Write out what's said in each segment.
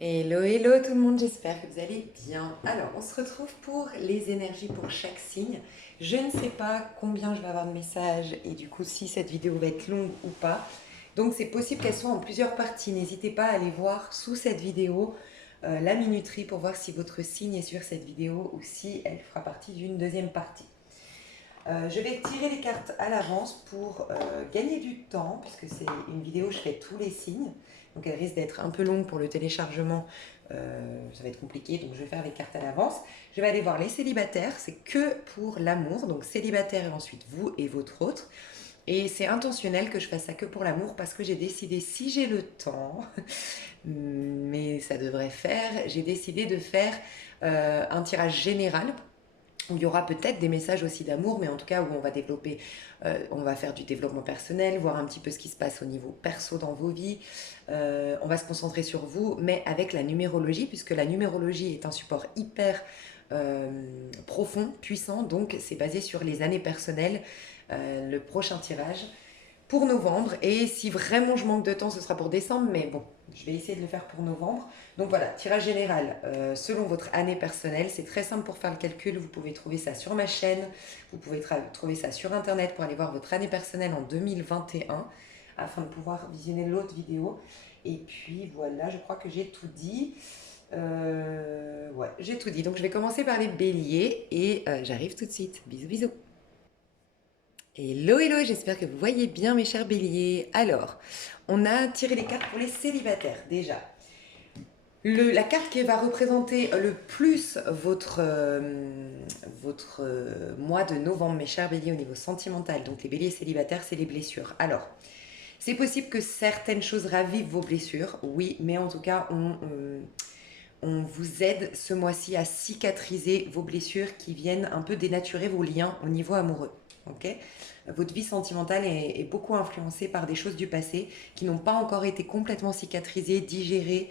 Hello, hello tout le monde, j'espère que vous allez bien. Alors, on se retrouve pour les énergies pour chaque signe. Je ne sais pas combien je vais avoir de messages et du coup si cette vidéo va être longue ou pas. Donc c'est possible qu'elle soit en plusieurs parties. N'hésitez pas à aller voir sous cette vidéo la minuterie pour voir si votre signe est sur cette vidéo ou si elle fera partie d'une deuxième partie. Je vais tirer les cartes à l'avance pour gagner du temps, puisque c'est une vidéo où je fais tous les signes. Donc elle risque d'être un peu longue pour le téléchargement, ça va être compliqué, donc je vais faire les cartes à l'avance. Je vais aller voir les célibataires, c'est que pour l'amour, donc célibataire et ensuite vous et votre autre. Et c'est intentionnel que je fasse ça que pour l'amour parce que j'ai décidé, si j'ai le temps, mais ça devrait faire, j'ai décidé de faire un tirage général où il y aura peut-être des messages aussi d'amour, mais en tout cas où on va développer, on va faire du développement personnel, voir un petit peu ce qui se passe au niveau perso dans vos vies. On va se concentrer sur vous, mais avec la numérologie, puisque la numérologie est un support hyper profond, puissant, donc c'est basé sur les années personnelles. Le prochain tirage pour novembre. Et si vraiment je manque de temps, ce sera pour décembre. Mais bon, je vais essayer de le faire pour novembre. Donc voilà, tirage général selon votre année personnelle. C'est très simple pour faire le calcul. Vous pouvez trouver ça sur ma chaîne. Vous pouvez trouver ça sur Internet pour aller voir votre année personnelle en 2021 afin de pouvoir visionner l'autre vidéo. Et puis voilà, je crois que j'ai tout dit. Ouais, j'ai tout dit. Donc je vais commencer par les béliers et j'arrive tout de suite. Bisous, bisous. Hello, hello, j'espère que vous voyez bien mes chers béliers. Alors, on a tiré les cartes pour les célibataires déjà. La carte qui va représenter le plus votre mois de novembre, mes chers béliers, au niveau sentimental, donc les béliers célibataires, c'est les blessures. Alors, c'est possible que certaines choses ravivent vos blessures, oui, mais en tout cas, on vous aide ce mois-ci à cicatriser vos blessures qui viennent un peu dénaturer vos liens au niveau amoureux. Ok, votre vie sentimentale est beaucoup influencée par des choses du passé qui n'ont pas encore été complètement cicatrisées, digérées,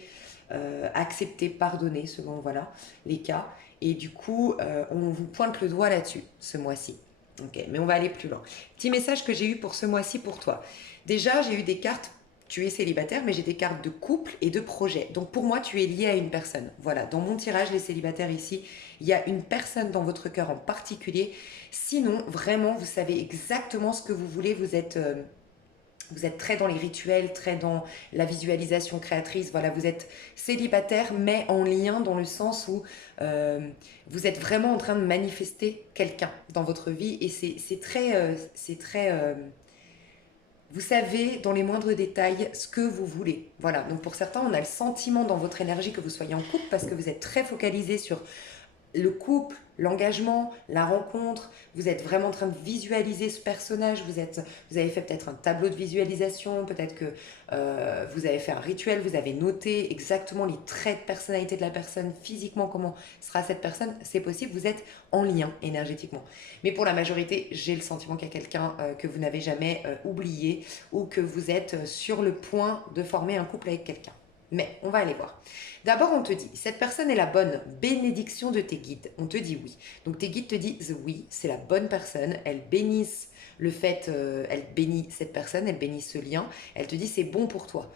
acceptées, pardonnées, selon voilà, les cas. Et du coup, on vous pointe le doigt là-dessus ce mois-ci. Ok, mais on va aller plus loin. Petit message que j'ai eu pour ce mois-ci pour toi. Déjà, j'ai eu des cartes, tu es célibataire, mais j'ai des cartes de couple et de projet. Donc pour moi, tu es lié à une personne. Voilà, dans mon tirage, les célibataires ici, il y a une personne dans votre cœur en particulier. Sinon, vraiment, vous savez exactement ce que vous voulez. Vous êtes très dans les rituels, très dans la visualisation créatrice. Voilà, vous êtes célibataire, mais en lien dans le sens où vous êtes vraiment en train de manifester quelqu'un dans votre vie. Et c'est très, vous savez dans les moindres détails ce que vous voulez. Voilà, donc pour certains, on a le sentiment dans votre énergie que vous soyez en couple parce que vous êtes très focalisé sur le couple, l'engagement, la rencontre, vous êtes vraiment en train de visualiser ce personnage, vous avez fait peut-être un tableau de visualisation, peut-être que vous avez fait un rituel, vous avez noté exactement les traits de personnalité de la personne, physiquement comment sera cette personne, c'est possible, vous êtes en lien énergétiquement. Mais pour la majorité, j'ai le sentiment qu'il y a quelqu'un que vous n'avez jamais oublié ou que vous êtes sur le point de former un couple avec quelqu'un. Mais on va aller voir. D'abord, on te dit, cette personne est la bonne bénédiction de tes guides. On te dit oui. Donc tes guides te disent oui, c'est la bonne personne. Elles bénissent le fait, elles bénissent cette personne, elles bénissent ce lien. Elles te disent c'est bon pour toi.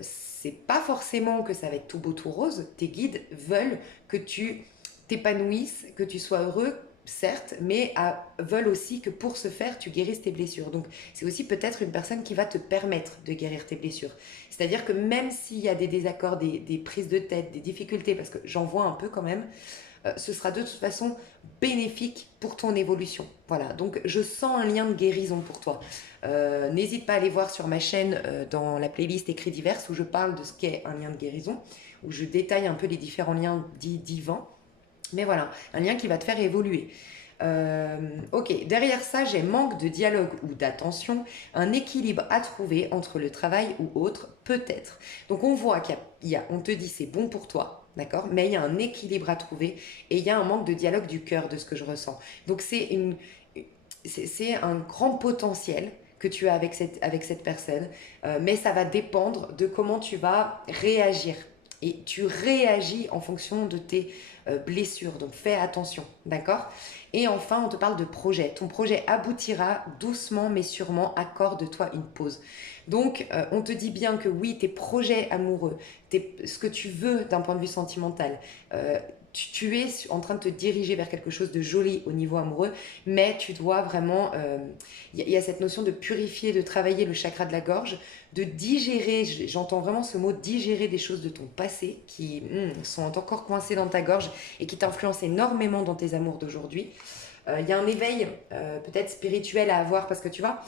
C'est pas forcément que ça va être tout beau tout rose. Tes guides veulent que tu t'épanouisses, que tu sois heureux, certes, mais veulent aussi que pour ce faire, tu guérisses tes blessures. Donc, c'est aussi peut-être une personne qui va te permettre de guérir tes blessures. C'est-à-dire que même s'il y a des désaccords, des prises de tête, des difficultés, parce que j'en vois un peu quand même, ce sera de toute façon bénéfique pour ton évolution. Voilà, donc je sens un lien de guérison pour toi. N'hésite pas à aller voir sur ma chaîne dans la playlist écrits divers où je parle de ce qu'est un lien de guérison, où je détaille un peu les différents liens dits divins. Mais voilà, un lien qui va te faire évoluer. Ok, derrière ça, j'ai manque de dialogue ou d'attention, un équilibre à trouver entre le travail ou autre, peut-être. Donc on voit on te dit c'est bon pour toi, d'accord, mais il y a un équilibre à trouver et il y a un manque de dialogue du cœur de ce que je ressens. Donc c'est un grand potentiel que tu as avec cette personne, mais ça va dépendre de comment tu vas réagir et tu réagis en fonction de tes blessures. Donc fais attention, d'accord? Et enfin, on te parle de projet. Ton projet aboutira doucement mais sûrement. Accorde-toi une pause. Donc, on te dit bien que oui, tes projets amoureux, ce que tu veux d'un point de vue sentimental, euh, tu es en train de te diriger vers quelque chose de joli au niveau amoureux, mais tu dois vraiment... y a cette notion de purifier, de travailler le chakra de la gorge, de digérer, j'entends vraiment ce mot, digérer des choses de ton passé qui sont encore coincées dans ta gorge et qui t'influencent énormément dans tes amours d'aujourd'hui. Il y a un éveil peut-être spirituel à avoir parce que tu vois,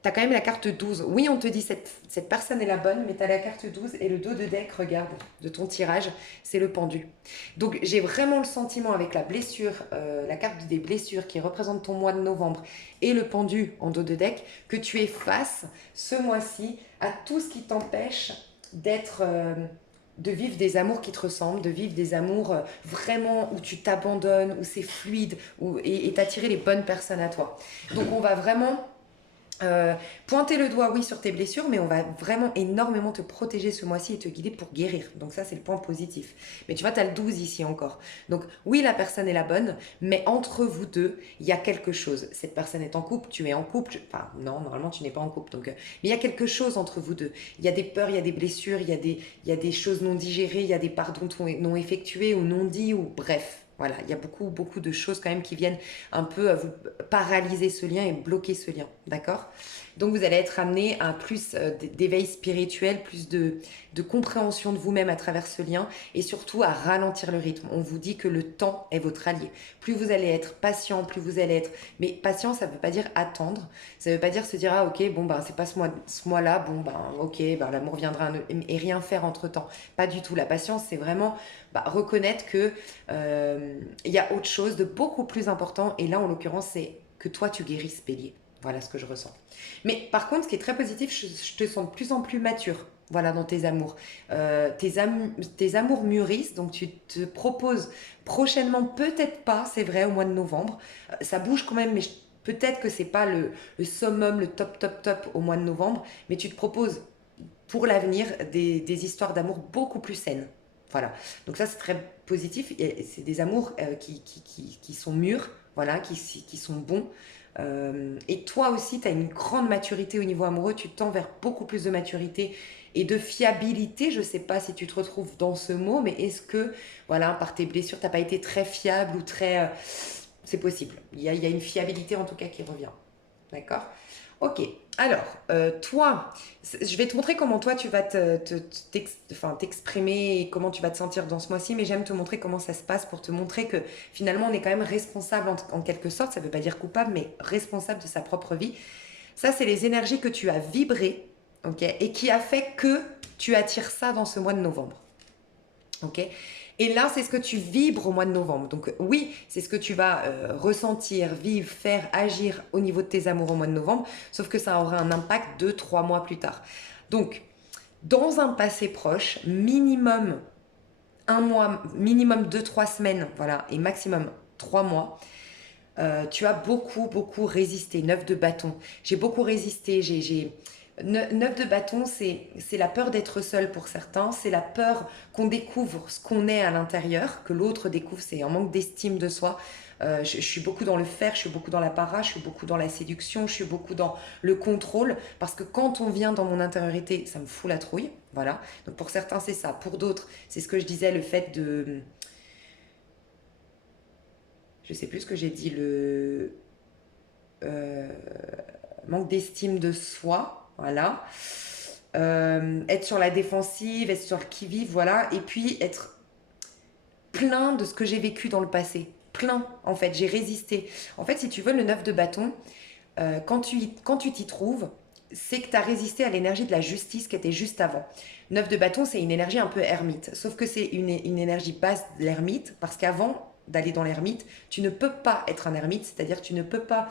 tu as quand même la carte 12. Oui, on te dit cette personne est la bonne, mais tu as la carte 12 et le dos de deck, regarde, de ton tirage, c'est le pendu. Donc j'ai vraiment le sentiment avec la blessure, la carte des blessures qui représente ton mois de novembre et le pendu en dos de deck, que tu es face ce mois-ci à tout ce qui t'empêche d'être... de vivre des amours qui te ressemblent, de vivre des amours vraiment où tu t'abandonnes, où c'est fluide, et t'attirer les bonnes personnes à toi. Donc on va vraiment pointer le doigt, oui, sur tes blessures, mais on va vraiment énormément te protéger ce mois-ci et te guider pour guérir. Donc ça, c'est le point positif. Mais tu vois, tu as le 12 ici encore. Donc oui, la personne est la bonne, mais entre vous deux, il y a quelque chose. Cette personne est en couple, tu es en couple. Enfin, non, normalement, tu n'es pas en couple. Donc, mais il y a quelque chose entre vous deux. Il y a des peurs, il y a des blessures, il y a des choses non digérées, il y a des pardons non effectués ou non dits, ou bref. Voilà, il y a beaucoup, beaucoup de choses quand même qui viennent un peu vous paralyser ce lien et bloquer ce lien, d'accord? Donc vous allez être amené à plus d'éveil spirituel, plus de compréhension de vous-même à travers ce lien et surtout à ralentir le rythme. On vous dit que le temps est votre allié. Plus vous allez être patient, plus vous allez être... Mais patient, ça ne veut pas dire attendre. Ça ne veut pas dire se dire, ah ok, bon ben c'est pas ce mois-là, bon ben ok, ben, l'amour viendra et rien faire entre-temps. Pas du tout. La patience, c'est vraiment reconnaître que il y a autre chose de beaucoup plus important et là en l'occurrence c'est que toi tu guérisses Bélier. Voilà ce que je ressens. Mais par contre, ce qui est très positif, je te sens de plus en plus mature. Voilà, dans tes amours. Tes amours mûrissent, donc tu te proposes prochainement, peut-être pas, c'est vrai, au mois de novembre. Ça bouge quand même, mais peut-être que c'est pas le summum, le top, top, top au mois de novembre, mais tu te proposes pour l'avenir des histoires d'amour beaucoup plus saines. Voilà. Donc ça, c'est très positif. C'est des amours qui sont mûrs, voilà, qui sont bons. Et toi aussi, tu as une grande maturité au niveau amoureux. Tu tends vers beaucoup plus de maturité et de fiabilité. Je ne sais pas si tu te retrouves dans ce mot, mais est-ce que, voilà, par tes blessures, tu n'as pas été très fiable ou très... c'est possible. Il y a une fiabilité en tout cas qui revient. D'accord? Ok, alors, toi, je vais te montrer comment toi tu vas t'exprimer et comment tu vas te sentir dans ce mois-ci, mais j'aime te montrer comment ça se passe pour te montrer que finalement on est quand même responsable en quelque sorte, ça ne veut pas dire coupable, mais responsable de sa propre vie. Ça, c'est les énergies que tu as vibrées, ok, et qui a fait que tu attires ça dans ce mois de novembre. Ok. Et là, c'est ce que tu vibres au mois de novembre. Donc oui, c'est ce que tu vas ressentir, vivre, faire, agir au niveau de tes amours au mois de novembre, sauf que ça aura un impact 2-3 mois plus tard. Donc, dans un passé proche, minimum un mois, minimum 2-3 semaines, voilà, et maximum 3 mois, tu as beaucoup, beaucoup résisté. 9 de bâton. J'ai beaucoup résisté, Neuf de bâton, c'est la peur d'être seul pour certains, c'est la peur qu'on découvre ce qu'on est à l'intérieur, que l'autre découvre, c'est un manque d'estime de soi. Je suis beaucoup dans le faire, je suis beaucoup dans la para, je suis beaucoup dans la séduction, je suis beaucoup dans le contrôle, parce que quand on vient dans mon intériorité, ça me fout la trouille, voilà. Donc pour certains, c'est ça. Pour d'autres, c'est ce que je disais, le fait de... Je sais plus ce que j'ai dit, le manque d'estime de soi, voilà. Être sur la défensive, être sur le qui-vive, voilà. Et puis être plein de ce que j'ai vécu dans le passé. Plein, en fait, j'ai résisté. En fait, si tu veux, le 9 de bâton, quand tu t'y trouves, c'est que tu as résisté à l'énergie de la justice qui était juste avant. 9 de bâton, c'est une énergie un peu ermite. Sauf que c'est une énergie basse de l'ermite, parce qu'avant d'aller dans l'ermite, tu ne peux pas être un ermite, c'est-à-dire tu ne peux pas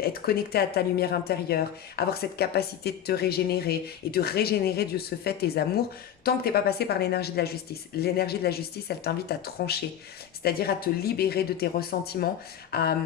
être connecté à ta lumière intérieure, avoir cette capacité de te régénérer et de régénérer de ce fait tes amours, tant que tu n'es pas passé par l'énergie de la justice. L'énergie de la justice, elle t'invite à trancher, c'est-à-dire à te libérer de tes ressentiments, à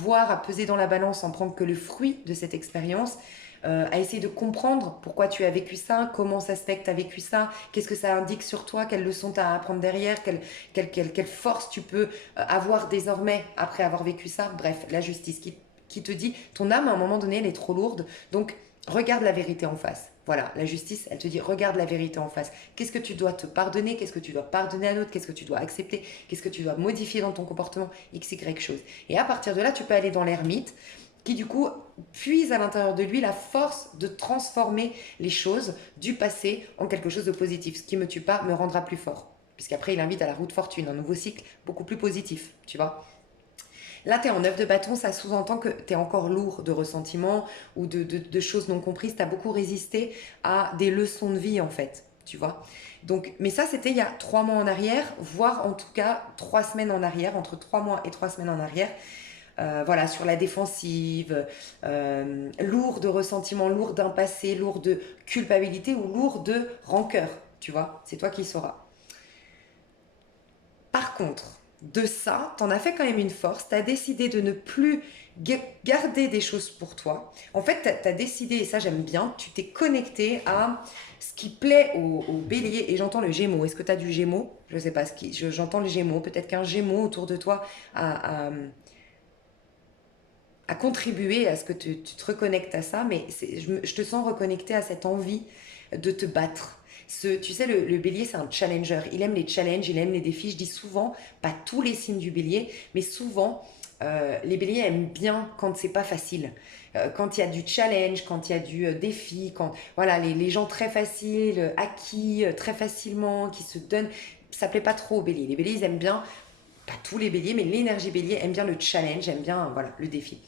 voir, à peser dans la balance, en prendre que le fruit de cette expérience, à essayer de comprendre pourquoi tu as vécu ça, comment ça se fait que tu as vécu ça, qu'est-ce que ça indique sur toi, quelles leçons tu as à apprendre derrière, quelle force tu peux avoir désormais après avoir vécu ça. Bref, la justice qui te dit, ton âme à un moment donné, elle est trop lourde, donc regarde la vérité en face. Voilà, la justice, elle te dit, regarde la vérité en face. Qu'est-ce que tu dois te pardonner? Qu'est-ce que tu dois pardonner à l'autre? Qu'est-ce que tu dois accepter? Qu'est-ce que tu dois modifier dans ton comportement? X, Y chose. Et à partir de là, tu peux aller dans l'ermite, qui du coup puise à l'intérieur de lui la force de transformer les choses du passé en quelque chose de positif. Ce qui ne me tue pas me rendra plus fort. Puisqu'après, il invite à la roue de fortune, un nouveau cycle beaucoup plus positif, tu vois. Là, tu es en 9 de bâton, ça sous-entend que tu es encore lourd de ressentiments ou de choses non comprises. Tu as beaucoup résisté à des leçons de vie, en fait, tu vois. Donc, mais ça, c'était il y a 3 mois en arrière, voire en tout cas 3 semaines en arrière, entre 3 mois et 3 semaines en arrière. Voilà, sur la défensive, lourd de ressentiments, lourd d'un passé, lourd de culpabilité ou lourd de rancœur, tu vois. C'est toi qui sauras. Par contre, de ça, t'en as fait quand même une force. T'as décidé de ne plus garder des choses pour toi. En fait, t'as décidé, et ça j'aime bien, tu t'es connecté à ce qui plaît au bélier. Et j'entends le gémeau. Est-ce que t'as du gémeau? Je sais pas, j'entends le gémeau. Peut-être qu'un gémeau autour de toi a contribué à ce que tu te reconnectes à ça. Mais je te sens reconnecté à cette envie de te battre. Tu sais, le bélier, c'est un challenger. Il aime les challenges, il aime les défis. Je dis souvent, pas tous les signes du bélier, mais souvent, les béliers aiment bien quand c'est pas facile. Quand il y a du challenge, quand il y a du défi, quand voilà, les gens très faciles, acquis très facilement, qui se donnent, ça plaît pas trop aux béliers. Les béliers, ils aiment bien, pas tous les béliers, mais l'énergie bélier aime bien le challenge, aime bien voilà, le défi.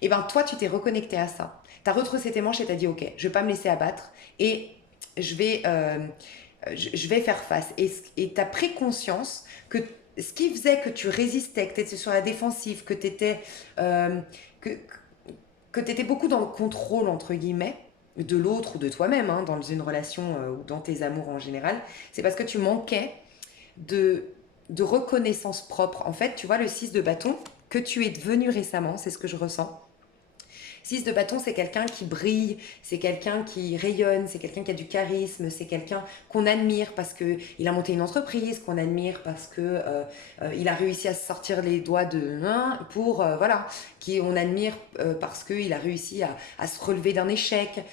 Et ben toi, tu t'es reconnecté à ça. Tu as retroussé tes manches et tu as dit, ok, je vais pas me laisser abattre. Et je vais, je vais faire face. Et tu as pris conscience que ce qui faisait que tu résistais, que tu étais sur la défensive, que tu étais, que, que tu étais beaucoup dans le contrôle, entre guillemets, de l'autre ou de toi-même, hein, dans une relation ou dans tes amours en général, c'est parce que tu manquais de, de reconnaissance propre. En fait, tu vois, le 6 de bâton que tu es devenu récemment, c'est ce que je ressens. 6 de bâton, c'est quelqu'un qui brille, c'est quelqu'un qui rayonne, c'est quelqu'un qui a du charisme, c'est quelqu'un qu'on admire parce qu'il a monté une entreprise, qu'on admire parce qu'il a réussi à se sortir les doigts de main pour, voilà, qui on admire parce qu'il a réussi à se relever d'un échec.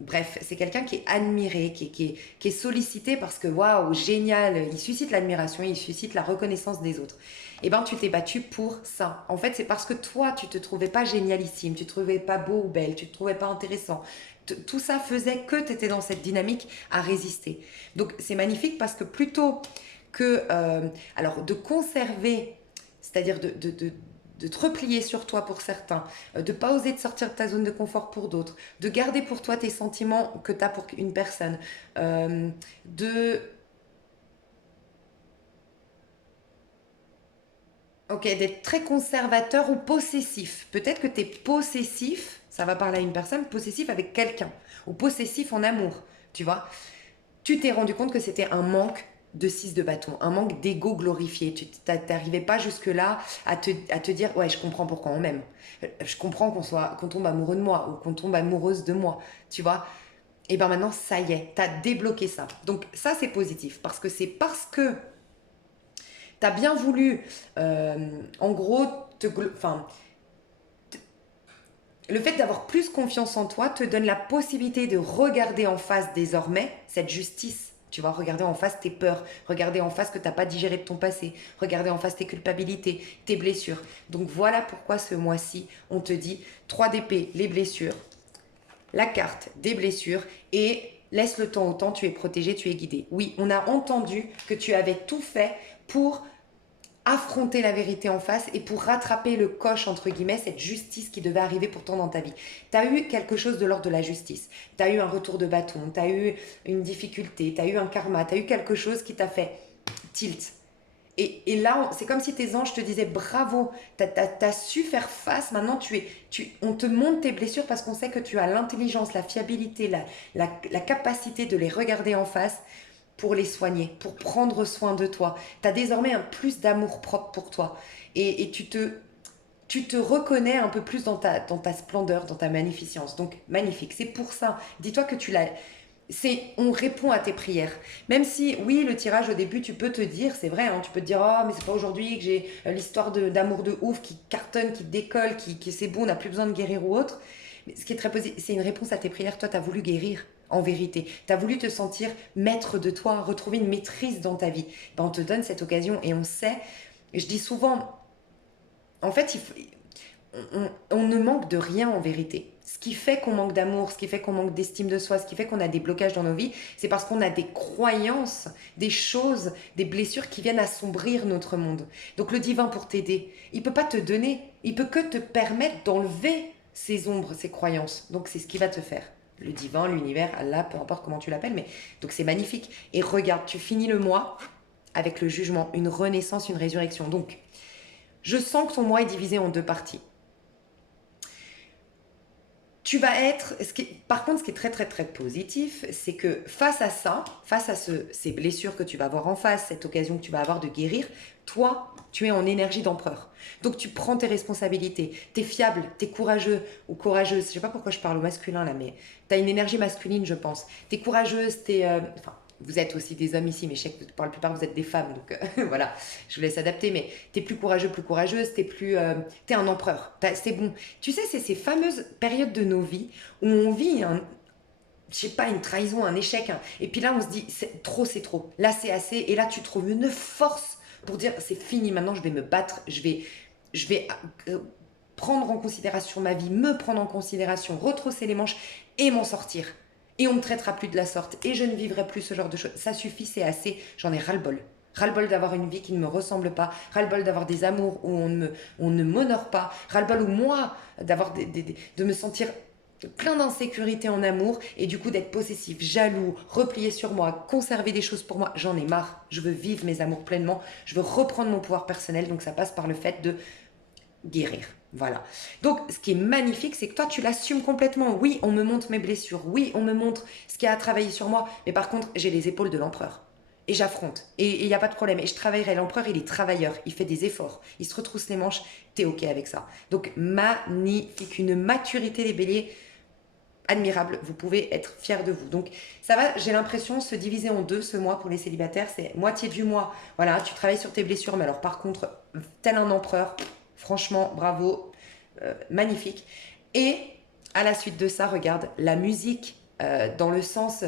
Bref, c'est quelqu'un qui est admiré, qui est sollicité parce que waouh, génial, il suscite l'admiration, il suscite la reconnaissance des autres. Eh ben, tu t'es battu pour ça. En fait, c'est parce que toi, tu te trouvais pas génialissime, tu te trouvais pas beau ou belle, tu te trouvais pas intéressant. Tout ça faisait que tu étais dans cette dynamique à résister. Donc, c'est magnifique parce que plutôt que, alors, de conserver, c'est-à-dire de te replier sur toi pour certains, de pas oser te sortir de ta zone de confort pour d'autres, de garder pour toi tes sentiments que tu as pour une personne, de ok, d'être très conservateur ou possessif. Peut-être que tu es possessif, ça va parler à une personne, possessif avec quelqu'un, ou possessif en amour, tu vois. Tu t'es rendu compte que c'était un manque de 6 de bâton, un manque d'ego glorifié. Tu n'arrivais pas jusque-là à te dire, ouais, je comprends pourquoi on m'aime. Je comprends qu'on tombe amoureux de moi ou qu'on tombe amoureuse de moi, tu vois. Et ben maintenant, ça y est, tu as débloqué ça. Donc ça, c'est positif, parce que c'est parce que tu as bien voulu, en gros, enfin, le fait d'avoir plus confiance en toi te donne la possibilité de regarder en face désormais cette justice. Tu vois, regarder en face tes peurs, regarder en face que tu n'as pas digéré de ton passé, regarder en face tes culpabilités, tes blessures. Donc voilà pourquoi ce mois-ci, on te dit 3 d'épée, les blessures, la carte des blessures et laisse le temps au temps, tu es protégé, tu es guidé. Oui, on a entendu que tu avais tout fait pour affronter la vérité en face et pour rattraper le coche, entre guillemets, cette justice qui devait arriver pourtant dans ta vie. Tu as eu quelque chose de l'ordre de la justice. Tu as eu un retour de bâton, tu as eu une difficulté, tu as eu un karma, tu as eu quelque chose qui t'a fait tilt. Et là, c'est comme si tes anges te disaient bravo, tu as su faire face, maintenant on te montre tes blessures parce qu'on sait que tu as l'intelligence, la fiabilité, la capacité de les regarder en face pour les soigner, pour prendre soin de toi. Tu as désormais un plus d'amour propre pour toi. Et tu tu te reconnais un peu plus dans ta splendeur, dans ta magnificence. Donc, magnifique. C'est pour ça. Dis-toi que tu l'as. On répond à tes prières. Même si, oui, le tirage au début, tu peux te dire, c'est vrai, hein, tu peux te dire, oh, mais c'est pas aujourd'hui que j'ai l'histoire d'amour de ouf qui cartonne, qui décolle, qui c'est bon, on n'a plus besoin de guérir ou autre. Mais ce qui est très positif, c'est une réponse à tes prières. Toi, tu as voulu guérir, en vérité. Tu as voulu te sentir maître de toi, retrouver une maîtrise dans ta vie. Ben, on te donne cette occasion et on sait, je dis souvent, en fait, on ne manque de rien en vérité. Ce qui fait qu'on manque d'amour, ce qui fait qu'on manque d'estime de soi, ce qui fait qu'on a des blocages dans nos vies, c'est parce qu'on a des croyances, des choses, des blessures qui viennent assombrir notre monde. Donc le divin pour t'aider, il peut pas te donner, il peut que te permettre d'enlever ces ombres, ces croyances. Donc c'est ce qu'il va te faire. Le divin, l'univers, Allah, peu importe comment tu l'appelles, mais donc c'est magnifique. Et regarde, tu finis le mois avec le jugement, une renaissance, une résurrection. Donc, je sens que ton mois est divisé en deux parties. Tu vas être, par contre, ce qui est très très très positif, c'est que face à ça, face à ces blessures que tu vas avoir en face, cette occasion que tu vas avoir de guérir, toi, tu es en énergie d'empereur. Donc tu prends tes responsabilités, tu es fiable, tu es courageux ou courageuse. Je sais pas pourquoi je parle au masculin là, mais tu as une énergie masculine, je pense. Tu es courageuse, enfin, vous êtes aussi des hommes ici, mais je sais que pour la plupart vous êtes des femmes, donc voilà, je vous laisse adapter, mais t'es plus courageux, plus courageuse, t'es un empereur, c'est bon. Tu sais, c'est ces fameuses périodes de nos vies où on vit je sais pas, une trahison, un échec, et puis là on se dit, c'est trop, là c'est assez, et là tu trouves une force pour dire, c'est fini, maintenant je vais me battre, je vais prendre en considération ma vie, me prendre en considération, retrousser les manches et m'en sortir. Et on me traitera plus de la sorte. Et je ne vivrai plus ce genre de choses. Ça suffit, c'est assez. J'en ai ras-le-bol. Ras-le-bol d'avoir une vie qui ne me ressemble pas. Ras-le-bol d'avoir des amours où on ne m'honore pas. Ras-le-bol où moi, de me sentir plein d'insécurité en amour et du coup d'être possessif, jaloux, replié sur moi, conserver des choses pour moi. J'en ai marre. Je veux vivre mes amours pleinement. Je veux reprendre mon pouvoir personnel. Donc ça passe par le fait de guérir. Voilà. Donc, ce qui est magnifique, c'est que toi, tu l'assumes complètement. Oui, on me montre mes blessures. Oui, on me montre ce qui a à travailler sur moi. Mais par contre, j'ai les épaules de l'empereur. Et j'affronte. Et il n'y a pas de problème. Et je travaillerai. L'empereur, il est travailleur. Il fait des efforts. Il se retrousse les manches. T'es OK avec ça. Donc, magnifique. Une maturité, les béliers, admirable. Vous pouvez être fiers de vous. Donc, ça va, j'ai l'impression, se diviser en deux ce mois pour les célibataires. C'est moitié du mois. Voilà, tu travailles sur tes blessures. Mais alors, par contre, tel un empereur, franchement, bravo, magnifique. Et à la suite de ça, regarde, la musique, dans le sens,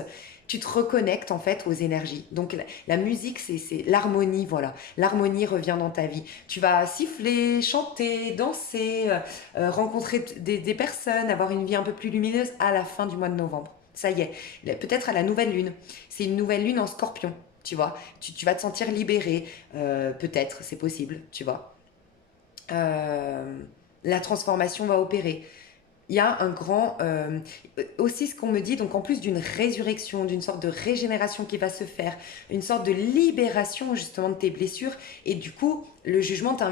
tu te reconnectes en fait aux énergies. Donc la musique, c'est l'harmonie, voilà. L'harmonie revient dans ta vie. Tu vas siffler, chanter, danser, rencontrer des personnes, avoir une vie un peu plus lumineuse à la fin du mois de novembre. Ça y est, peut-être à la nouvelle lune. C'est une nouvelle lune en scorpion, tu vois. Tu vas te sentir libéré, peut-être, c'est possible, tu vois. La transformation va opérer. Il y a un grand... aussi ce qu'on me dit, donc en plus d'une résurrection, d'une sorte de régénération qui va se faire, une sorte de libération justement de tes blessures, et du coup, le jugement te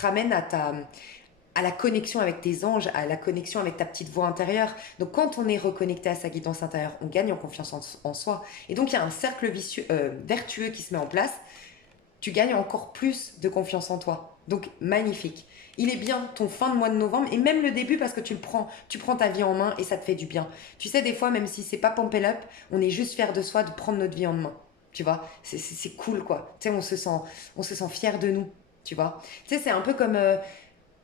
ramène à la connexion avec tes anges, à la connexion avec ta petite voix intérieure. Donc quand on est reconnecté à sa guidance intérieure, on gagne en confiance en soi. Et donc il y a un cercle vertueux qui se met en place. Tu gagnes encore plus de confiance en toi. Donc magnifique. Il est bien ton fin de mois de novembre et même le début parce que tu prends ta vie en main et ça te fait du bien. Tu sais, des fois, même si c'est pas pump it up, on est juste fier de soi de prendre notre vie en main. Tu vois, c'est cool quoi. Tu sais, on se sent fier de nous. Tu vois, tu sais, c'est un peu comme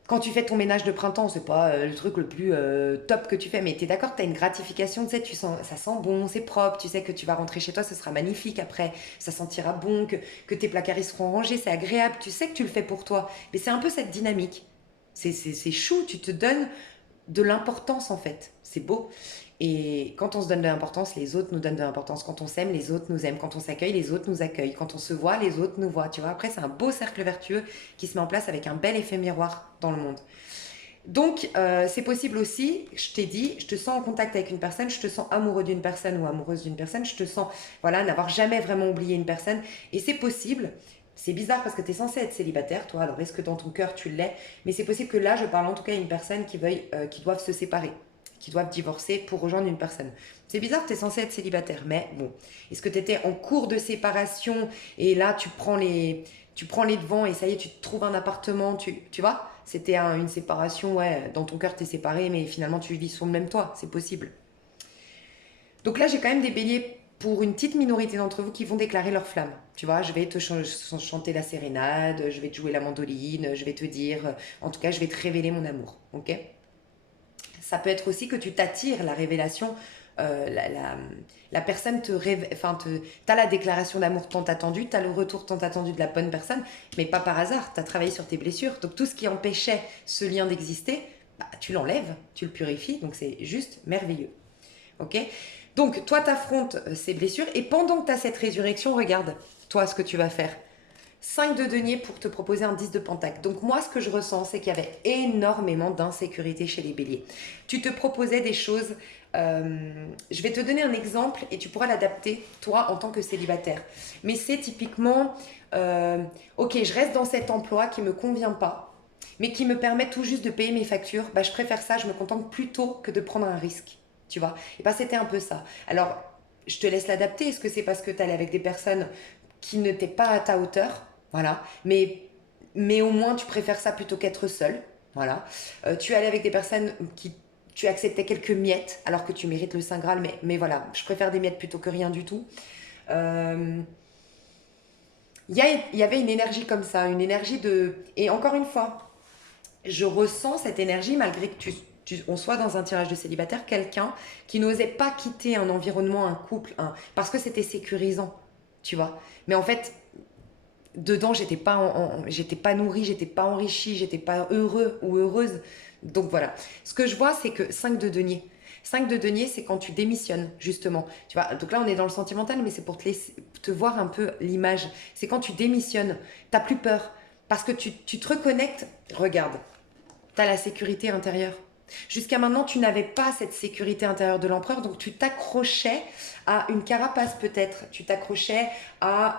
quand tu fais ton ménage de printemps, c'est pas le truc le plus top que tu fais, mais tu es d'accord que tu as une gratification, tu sais, ça sent bon, c'est propre, tu sais que tu vas rentrer chez toi, ce sera magnifique après, ça sentira bon, que tes placards ils seront rangés, c'est agréable, tu sais que tu le fais pour toi. Mais c'est un peu cette dynamique. C'est chou, tu te donnes de l'importance en fait, c'est beau. Et quand on se donne de l'importance, les autres nous donnent de l'importance. Quand on s'aime, les autres nous aiment. Quand on s'accueille, les autres nous accueillent. Quand on se voit, les autres nous voient. Tu vois, après, c'est un beau cercle vertueux qui se met en place avec un bel effet miroir dans le monde. Donc, c'est possible aussi, je t'ai dit, je te sens en contact avec une personne, je te sens amoureux d'une personne ou amoureuse d'une personne, je te sens, voilà, n'avoir jamais vraiment oublié une personne. Et c'est possible, c'est bizarre parce que tu es censé être célibataire, toi, alors est-ce que dans ton cœur tu l'es? Mais c'est possible que là, je parle en tout cas à une personne qui doivent se séparer, qui doivent divorcer pour rejoindre une personne. C'est bizarre que tu es censé être célibataire, mais bon, est-ce que tu étais en cours de séparation et là tu prends les devants et ça y est, tu te trouves un appartement, tu vois? C'était une séparation, ouais, dans ton cœur, t'es séparé, mais finalement, tu vis sur le même toit. C'est possible. Donc là, j'ai quand même des béliers pour une petite minorité d'entre vous qui vont déclarer leur flamme. Tu vois, je vais te chanter la sérénade, je vais te jouer la mandoline, je vais te dire, en tout cas, je vais te révéler mon amour. Ok? Ça peut être aussi que tu t'attires la révélation, la personne te révèle, enfin, t'as la déclaration d'amour tant attendue, t'as le retour tant attendu de la bonne personne, mais pas par hasard, t'as travaillé sur tes blessures. Donc tout ce qui empêchait ce lien d'exister, bah, tu l'enlèves, tu le purifies, donc c'est juste merveilleux. Ok? Donc, toi, t'affrontes ces blessures et pendant que tu as cette résurrection, regarde, toi, ce que tu vas faire. 5 de denier pour te proposer un 10 de pentacle. Donc, moi, ce que je ressens, c'est qu'il y avait énormément d'insécurité chez les béliers. Tu te proposais des choses. Je vais te donner un exemple et tu pourras l'adapter, toi, en tant que célibataire. Mais c'est typiquement, ok, je reste dans cet emploi qui ne me convient pas, mais qui me permet tout juste de payer mes factures. Bah, je préfère ça, je me contente plutôt que de prendre un risque. Tu vois? Et bah, c'était un peu ça. Alors, je te laisse l'adapter. Est-ce que c'est parce que tu allais avec des personnes qui n'étaient pas à ta hauteur? Voilà. Mais au moins, tu préfères ça plutôt qu'être seul. Voilà. Tu allais avec des personnes qui tu acceptais quelques miettes, alors que tu mérites le Saint Graal, mais voilà, je préfère des miettes plutôt que rien du tout. Euh, il y avait une énergie comme ça, une énergie de... Et encore une fois, je ressens cette énergie malgré que on soit dans un tirage de célibataire, quelqu'un qui n'osait pas quitter un environnement, un couple, parce que c'était sécurisant, tu vois. Mais en fait, dedans, j'étais pas nourrie, j'étais pas enrichie, j'étais pas heureux ou heureuse. Donc voilà. Ce que je vois, c'est que 5 de denier. 5 de denier, c'est quand tu démissionnes, justement. Tu vois, donc là, on est dans le sentimental, mais c'est pour te voir un peu l'image. C'est quand tu démissionnes, t'as plus peur. Parce que tu te reconnectes. Regarde, tu as la sécurité intérieure. Jusqu'à maintenant, tu n'avais pas cette sécurité intérieure de l'empereur, donc tu t'accrochais à une carapace peut-être, tu t'accrochais à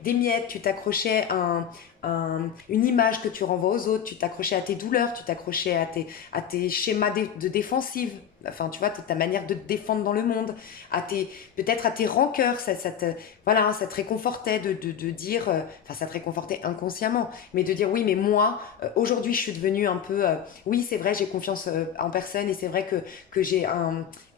des miettes, tu t'accrochais à une image que tu renvoies aux autres, tu t'accrochais à tes douleurs, tu t'accrochais à tes schémas de défensive, enfin tu vois, ta manière de te défendre dans le monde, peut-être à tes rancœurs, voilà, ça te réconfortait de dire, enfin ça te réconfortait inconsciemment, mais de dire oui, mais moi, aujourd'hui je suis devenue un peu, oui c'est vrai, j'ai confiance en personne et c'est vrai que j'ai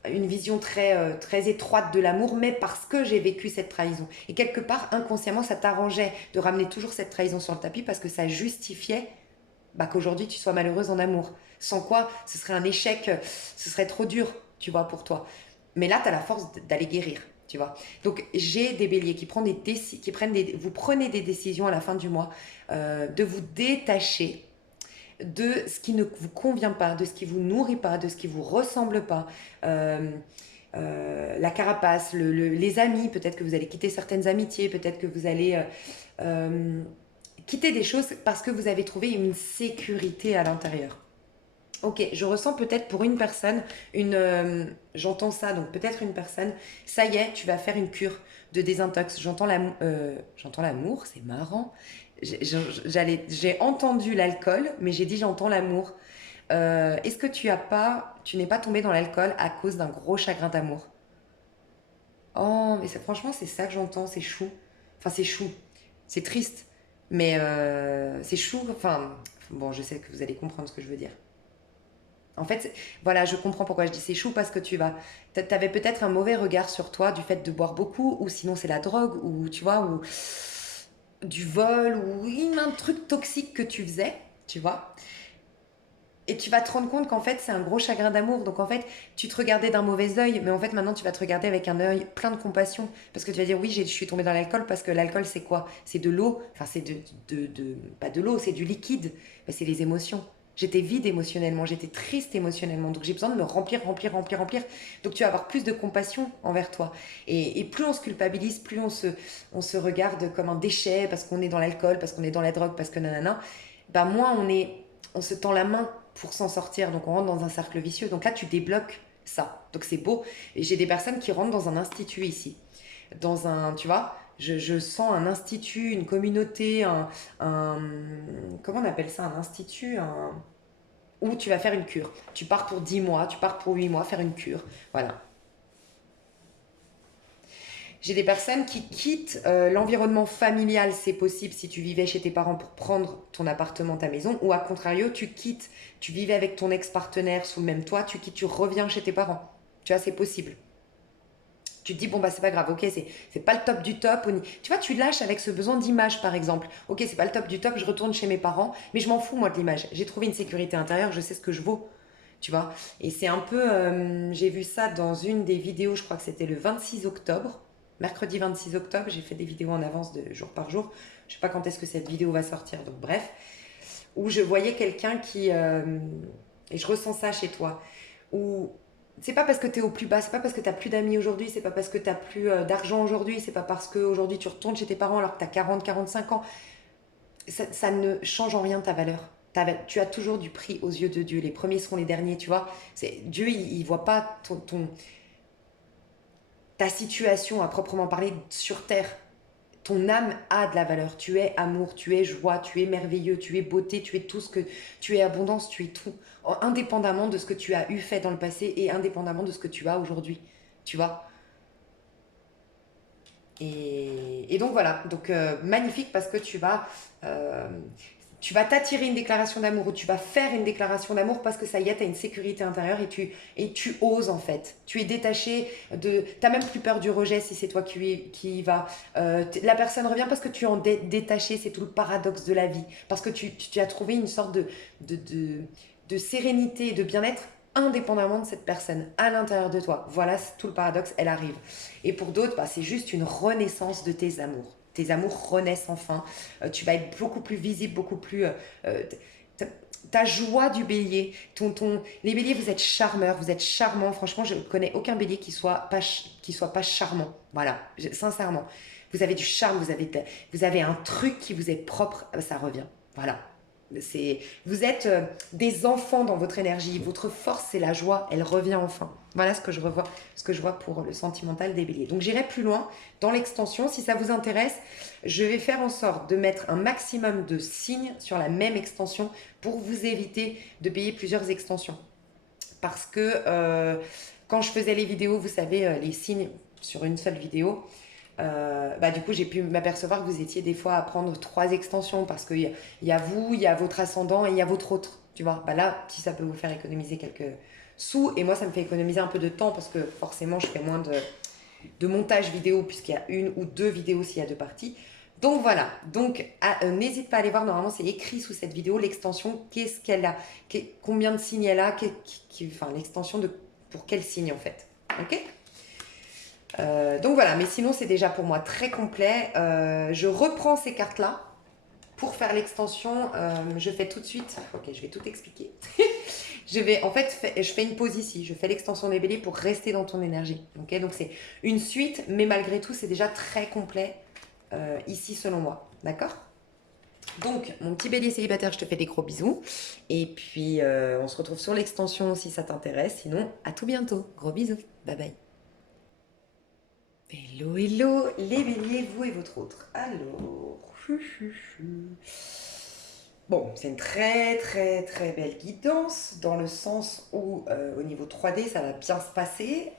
une vision très étroite de l'amour, mais parce que j'ai vécu cette trahison. Et quelque part, inconsciemment, ça t'arrangeait de ramener toujours cette trahison sur le tapis parce que ça justifiait bah, qu'aujourd'hui tu sois malheureuse en amour. Sans quoi, ce serait un échec, ce serait trop dur, tu vois, pour toi. Mais là, tu as la force d'aller guérir, tu vois. Donc, j'ai des béliers vous prenez des décisions à la fin du mois, de vous détacher de ce qui ne vous convient pas, de ce qui vous nourrit pas, de ce qui vous ressemble pas. Euh, la carapace, les amis, peut-être que vous allez quitter certaines amitiés, peut-être que vous allez quitter des choses parce que vous avez trouvé une sécurité à l'intérieur. Ok, je ressens peut-être pour une personne, j'entends ça, donc peut-être une personne, ça y est, tu vas faire une cure de désintox. J'entends l'amour, c'est marrant. J'ai entendu l'alcool, mais j'ai dit j'entends l'amour. Est-ce que tu n'es pas tombé dans l'alcool à cause d'un gros chagrin d'amour? Oh, mais franchement, c'est ça que j'entends, c'est chou. Enfin, c'est chou. C'est triste, mais c'est chou. Enfin, bon, je sais que vous allez comprendre ce que je veux dire. En fait, voilà, je comprends pourquoi je dis c'est chou parce que t'avais peut-être un mauvais regard sur toi du fait de boire beaucoup, ou sinon c'est la drogue, ou tu vois, ou du vol, ou un truc toxique que tu faisais, tu vois. Et tu vas te rendre compte qu'en fait, c'est un gros chagrin d'amour. Donc en fait, tu te regardais d'un mauvais œil, mais en fait, maintenant, tu vas te regarder avec un œil plein de compassion. Parce que tu vas dire, oui, je suis tombée dans l'alcool, parce que l'alcool, c'est quoi? C'est de l'eau. Enfin, c'est pas de l'eau, c'est du liquide. Mais c'est les émotions. J'étais vide émotionnellement, j'étais triste émotionnellement. Donc j'ai besoin de me remplir, remplir, remplir, remplir. Donc tu vas avoir plus de compassion envers toi. Et plus on se culpabilise, plus on se regarde comme un déchet parce qu'on est dans l'alcool, parce qu'on est dans la drogue, parce que nanana, bah moins on se tend la main pour s'en sortir. Donc on rentre dans un cercle vicieux. Donc là, tu débloques ça. Donc c'est beau. Et j'ai des personnes qui rentrent dans un institut ici. Tu vois, je sens un institut, une communauté, un- comment on appelle ça, un institut, où tu vas faire une cure. Tu pars pour 10 mois, tu pars pour 8 mois faire une cure. Voilà. J'ai des personnes qui quittent l'environnement familial, c'est possible si tu vivais chez tes parents pour prendre ton appartement, ta maison, ou à contrario, tu quittes, tu vivais avec ton ex-partenaire sous le même toit, tu quittes, tu reviens chez tes parents. Tu vois, c'est possible. Tu te dis, bon, bah, c'est pas grave, ok, c'est pas le top du top. Tu vois, tu lâches avec ce besoin d'image, par exemple. Ok, c'est pas le top du top, je retourne chez mes parents, mais je m'en fous, moi, de l'image. J'ai trouvé une sécurité intérieure, je sais ce que je vaux. Tu vois, et c'est un peu. J'ai vu ça dans une des vidéos, je crois que c'était le 26 octobre. Mercredi 26 octobre, j'ai fait des vidéos en avance de jour par jour. Je sais pas quand est-ce que cette vidéo va sortir, donc bref. Où je voyais quelqu'un qui. Et je ressens ça chez toi. Où c'est pas parce que tu es au plus bas, c'est pas parce que tu plus d'amis aujourd'hui, c'est pas parce que tu plus d'argent aujourd'hui, c'est pas parce qu'aujourd'hui tu retournes chez tes parents alors que tu as 45 ans. Ça ne change en rien ta valeur. Tu as toujours du prix aux yeux de Dieu. Les premiers seront les derniers, tu vois. Dieu, il voit pas ta situation à proprement parler sur terre. Ton âme a de la valeur. Tu es amour, tu es joie, tu es merveilleux, tu es beauté, tu es tout ce que. Tu es abondance, tu es tout. Indépendamment de ce que tu as eu fait dans le passé et indépendamment de ce que tu as aujourd'hui. Tu vois. Et donc voilà, donc magnifique parce que euh, tu vas t'attirer une déclaration d'amour ou tu vas faire une déclaration d'amour parce que ça y est, tu as une sécurité intérieure et tu oses en fait. Tu es détaché de... Tu n'as même plus peur du rejet si c'est toi qui y vas. La personne revient parce que tu es en détaché, c'est tout le paradoxe de la vie. Parce que tu as trouvé une sorte de, de, de sérénité et de bien-être indépendamment de cette personne, à l'intérieur de toi. Voilà, c'est tout le paradoxe, elle arrive. Et pour d'autres, bah, c'est juste une renaissance de tes amours. Tes amours renaissent enfin. Tu vas être beaucoup plus visible, beaucoup plus... ta joie du bélier, les béliers, vous êtes charmeurs, vous êtes charmants. Franchement, je ne connais aucun bélier qui soit pas charmant. Voilà, sincèrement. Vous avez du charme, vous avez un truc qui vous est propre, ça revient. Voilà. Vous êtes des enfants dans votre énergie. Votre force, c'est la joie. Elle revient enfin. Voilà ce que je vois pour le sentimental des béliers. Donc j'irai plus loin dans l'extension. Si ça vous intéresse, je vais faire en sorte de mettre un maximum de signes sur la même extension pour vous éviter de payer plusieurs extensions. Parce que quand je faisais les vidéos, vous savez, les signes sur une seule vidéo, du coup, j'ai pu m'apercevoir que vous étiez des fois à prendre 3 extensions parce qu'il y a vous, il y a votre ascendant et il y a votre autre. Tu vois, là, si ça peut vous faire économiser quelques sous, et moi, ça me fait économiser un peu de temps parce que forcément, je fais moins de montage vidéo puisqu'il y a 1 ou 2 vidéos s'il y a 2 parties. Donc voilà, donc n'hésite pas à aller voir, normalement c'est écrit sous cette vidéo l'extension, qu'est-ce qu'elle a, combien de signes elle a, enfin l'extension pour quel signe en fait. Ok. Donc voilà, mais sinon c'est déjà pour moi très complet. Je reprends ces cartes-là pour faire l'extension. Je fais tout de suite. Ok, je vais tout expliquer. Je fais une pause ici. Je fais l'extension des béliers pour rester dans ton énergie. Ok, donc c'est une suite, mais malgré tout c'est déjà très complet ici selon moi. D'accord? Donc, mon petit bélier célibataire, je te fais des gros bisous. Et puis, on se retrouve sur l'extension si ça t'intéresse. Sinon, à tout bientôt. Gros bisous. Bye bye. Hello, hello, les béliers, vous et votre autre. Alors, bon, c'est une très très très belle guidance dans le sens où au niveau 3D ça va bien se passer.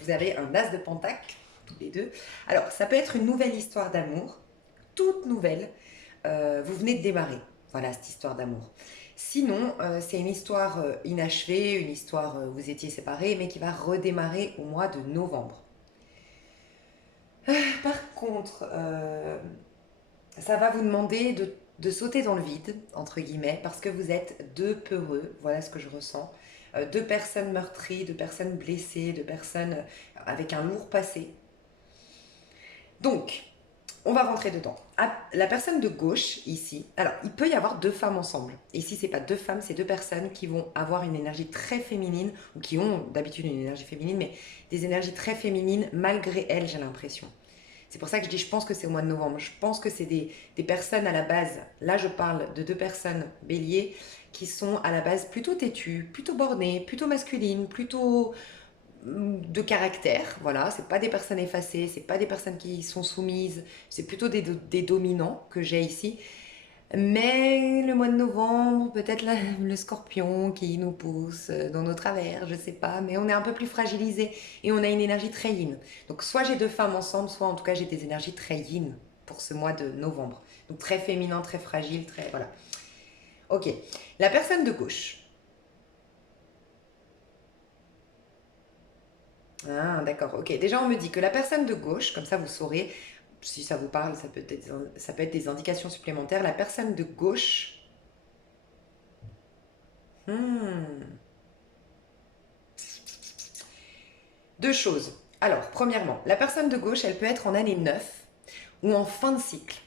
Vous avez un as de pentacle, tous les deux. Alors, ça peut être une nouvelle histoire d'amour, toute nouvelle. Vous venez de démarrer, voilà cette histoire d'amour. Sinon, c'est une histoire inachevée, une histoire où vous étiez séparés, mais qui va redémarrer au mois de novembre. Par contre, ça va vous demander de sauter dans le vide, entre guillemets, parce que vous êtes deux peureux, voilà ce que je ressens. 2 personnes meurtries, 2 personnes blessées, 2 personnes avec un lourd passé. Donc, on va rentrer dedans. La personne de gauche, ici, alors il peut y avoir 2 femmes ensemble. Ici, c'est pas 2 femmes, c'est 2 personnes qui vont avoir une énergie très féminine, ou qui ont d'habitude une énergie féminine, mais des énergies très féminines malgré elles, j'ai l'impression. C'est pour ça que je dis, je pense que c'est au mois de novembre. Je pense que c'est des personnes à la base, là je parle de 2 personnes béliers, qui sont à la base plutôt têtues, plutôt bornées, plutôt masculines, plutôt de caractère. Voilà, c'est pas des personnes effacées, c'est pas des personnes qui sont soumises, c'est plutôt des dominants que j'ai ici. Mais le mois de novembre, peut-être le scorpion qui nous pousse dans nos travers, je sais pas, mais on est un peu plus fragilisé et on a une énergie très yin. Donc soit j'ai deux femmes ensemble, soit en tout cas j'ai des énergies très yin pour ce mois de novembre. Donc très féminin, très fragile, très... Voilà. Ok. La personne de gauche. Ah, d'accord. Ok. Déjà, on me dit que la personne de gauche, comme ça vous saurez, si ça vous parle, ça peut être des indications supplémentaires. La personne de gauche. Hmm. Deux choses. Alors, premièrement, la personne de gauche, elle peut être en année 9 ou en fin de cycle.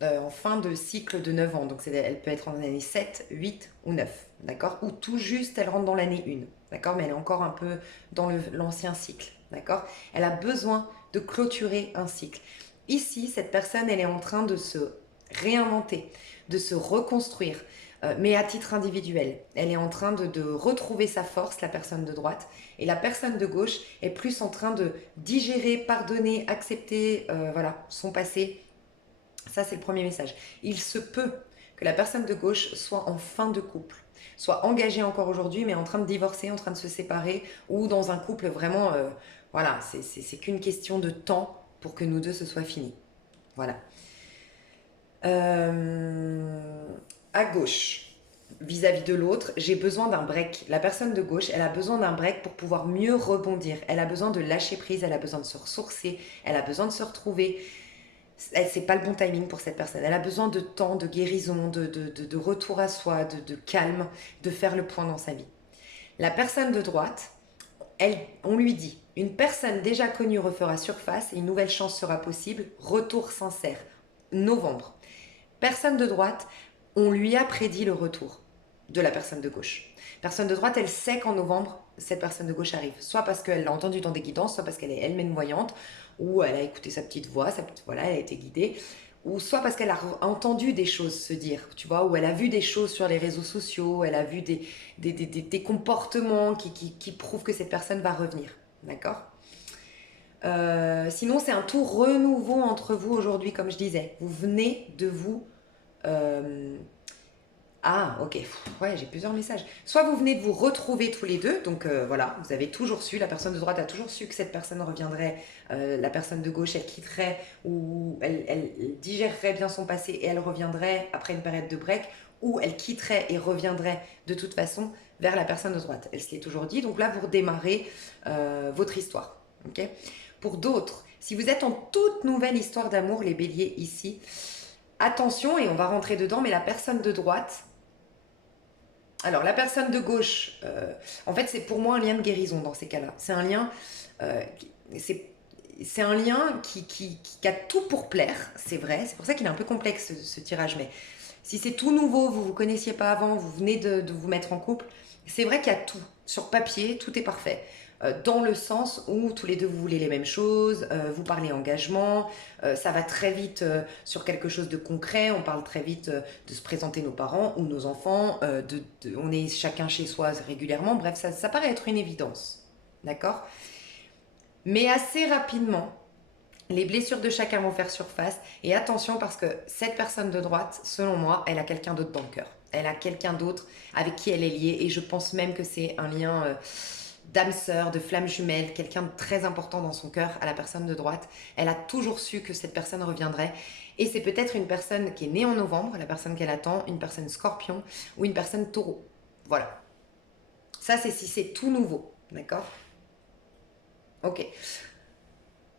En fin de cycle de 9 ans. Donc, elle peut être en année 7, 8 ou 9. D'accord. Ou tout juste, elle rentre dans l'année 1. D'accord. Mais elle est encore un peu dans l'ancien cycle. D'accord. Elle a besoin de clôturer un cycle. Ici, cette personne, elle est en train de se réinventer, de se reconstruire, mais à titre individuel. Elle est en train de retrouver sa force, la personne de droite, et la personne de gauche est plus en train de digérer, pardonner, accepter voilà, son passé. Ça, c'est le premier message. Il se peut que la personne de gauche soit en fin de couple, soit engagée encore aujourd'hui, mais en train de divorcer, en train de se séparer, ou dans un couple vraiment... voilà, c'est qu'une question de temps pour que nous deux, ce soit fini. Voilà. Euh, à gauche, vis-à-vis de l'autre, j'ai besoin d'un break. La personne de gauche, elle a besoin d'un break pour pouvoir mieux rebondir. Elle a besoin de lâcher prise, elle a besoin de se ressourcer, elle a besoin de se retrouver. C'est pas le bon timing pour cette personne. Elle a besoin de temps, de guérison, de retour à soi, de calme, de faire le point dans sa vie. La personne de droite, elle, on lui dit, une personne déjà connue refera surface et une nouvelle chance sera possible. Retour sincère. Novembre. Personne de droite, on lui a prédit le retour de la personne de gauche. Personne de droite, elle sait qu'en novembre, cette personne de gauche arrive. Soit parce qu'elle l'a entendu dans des guidances, soit parce qu'elle est elle-même voyante, ou elle a écouté sa petite voix, voilà, elle a été guidée, ou soit parce qu'elle a entendu des choses se dire, tu vois, ou elle a vu des choses sur les réseaux sociaux, elle a vu des comportements qui prouvent que cette personne va revenir. D'accord. Sinon, c'est un tout renouveau entre vous aujourd'hui, comme je disais. Vous venez de vous euh, ah, ok. Ouais, j'ai plusieurs messages. Soit vous venez de vous retrouver tous les deux, donc voilà, vous avez toujours su, la personne de droite a toujours su que cette personne reviendrait, la personne de gauche, elle quitterait ou elle digérerait bien son passé et elle reviendrait après une période de break, ou elle quitterait et reviendrait de toute façon vers la personne de droite. Elle se l'est toujours dit, donc là vous redémarrez votre histoire. Ok. Pour d'autres, si vous êtes en toute nouvelle histoire d'amour, les béliers ici, attention, et on va rentrer dedans, mais la personne de droite, alors, la personne de gauche, en fait, c'est pour moi un lien de guérison dans ces cas-là. C'est un lien, euh, c'est un lien qui a tout pour plaire, c'est vrai. C'est pour ça qu'il est un peu complexe ce tirage. Mais si c'est tout nouveau, vous ne vous connaissiez pas avant, vous venez de vous mettre en couple, c'est vrai qu'il y a tout. Sur papier, tout est parfait. Dans le sens où tous les deux vous voulez les mêmes choses, vous parlez engagement, ça va très vite sur quelque chose de concret, on parle très vite de se présenter nos parents ou nos enfants, on est chacun chez soi régulièrement, bref, ça paraît être une évidence, d'accord. Mais assez rapidement, les blessures de chacun vont faire surface, et attention parce que cette personne de droite, selon moi, elle a quelqu'un d'autre dans le cœur. Elle a quelqu'un d'autre avec qui elle est liée, et je pense même que c'est un lien d'âme sœur, de flamme jumelle, quelqu'un de très important dans son cœur à la personne de droite. Elle a toujours su que cette personne reviendrait. Et c'est peut-être une personne qui est née en novembre, la personne qu'elle attend, une personne scorpion ou une personne taureau. Voilà. Ça, c'est si c'est tout nouveau. D'accord. Ok.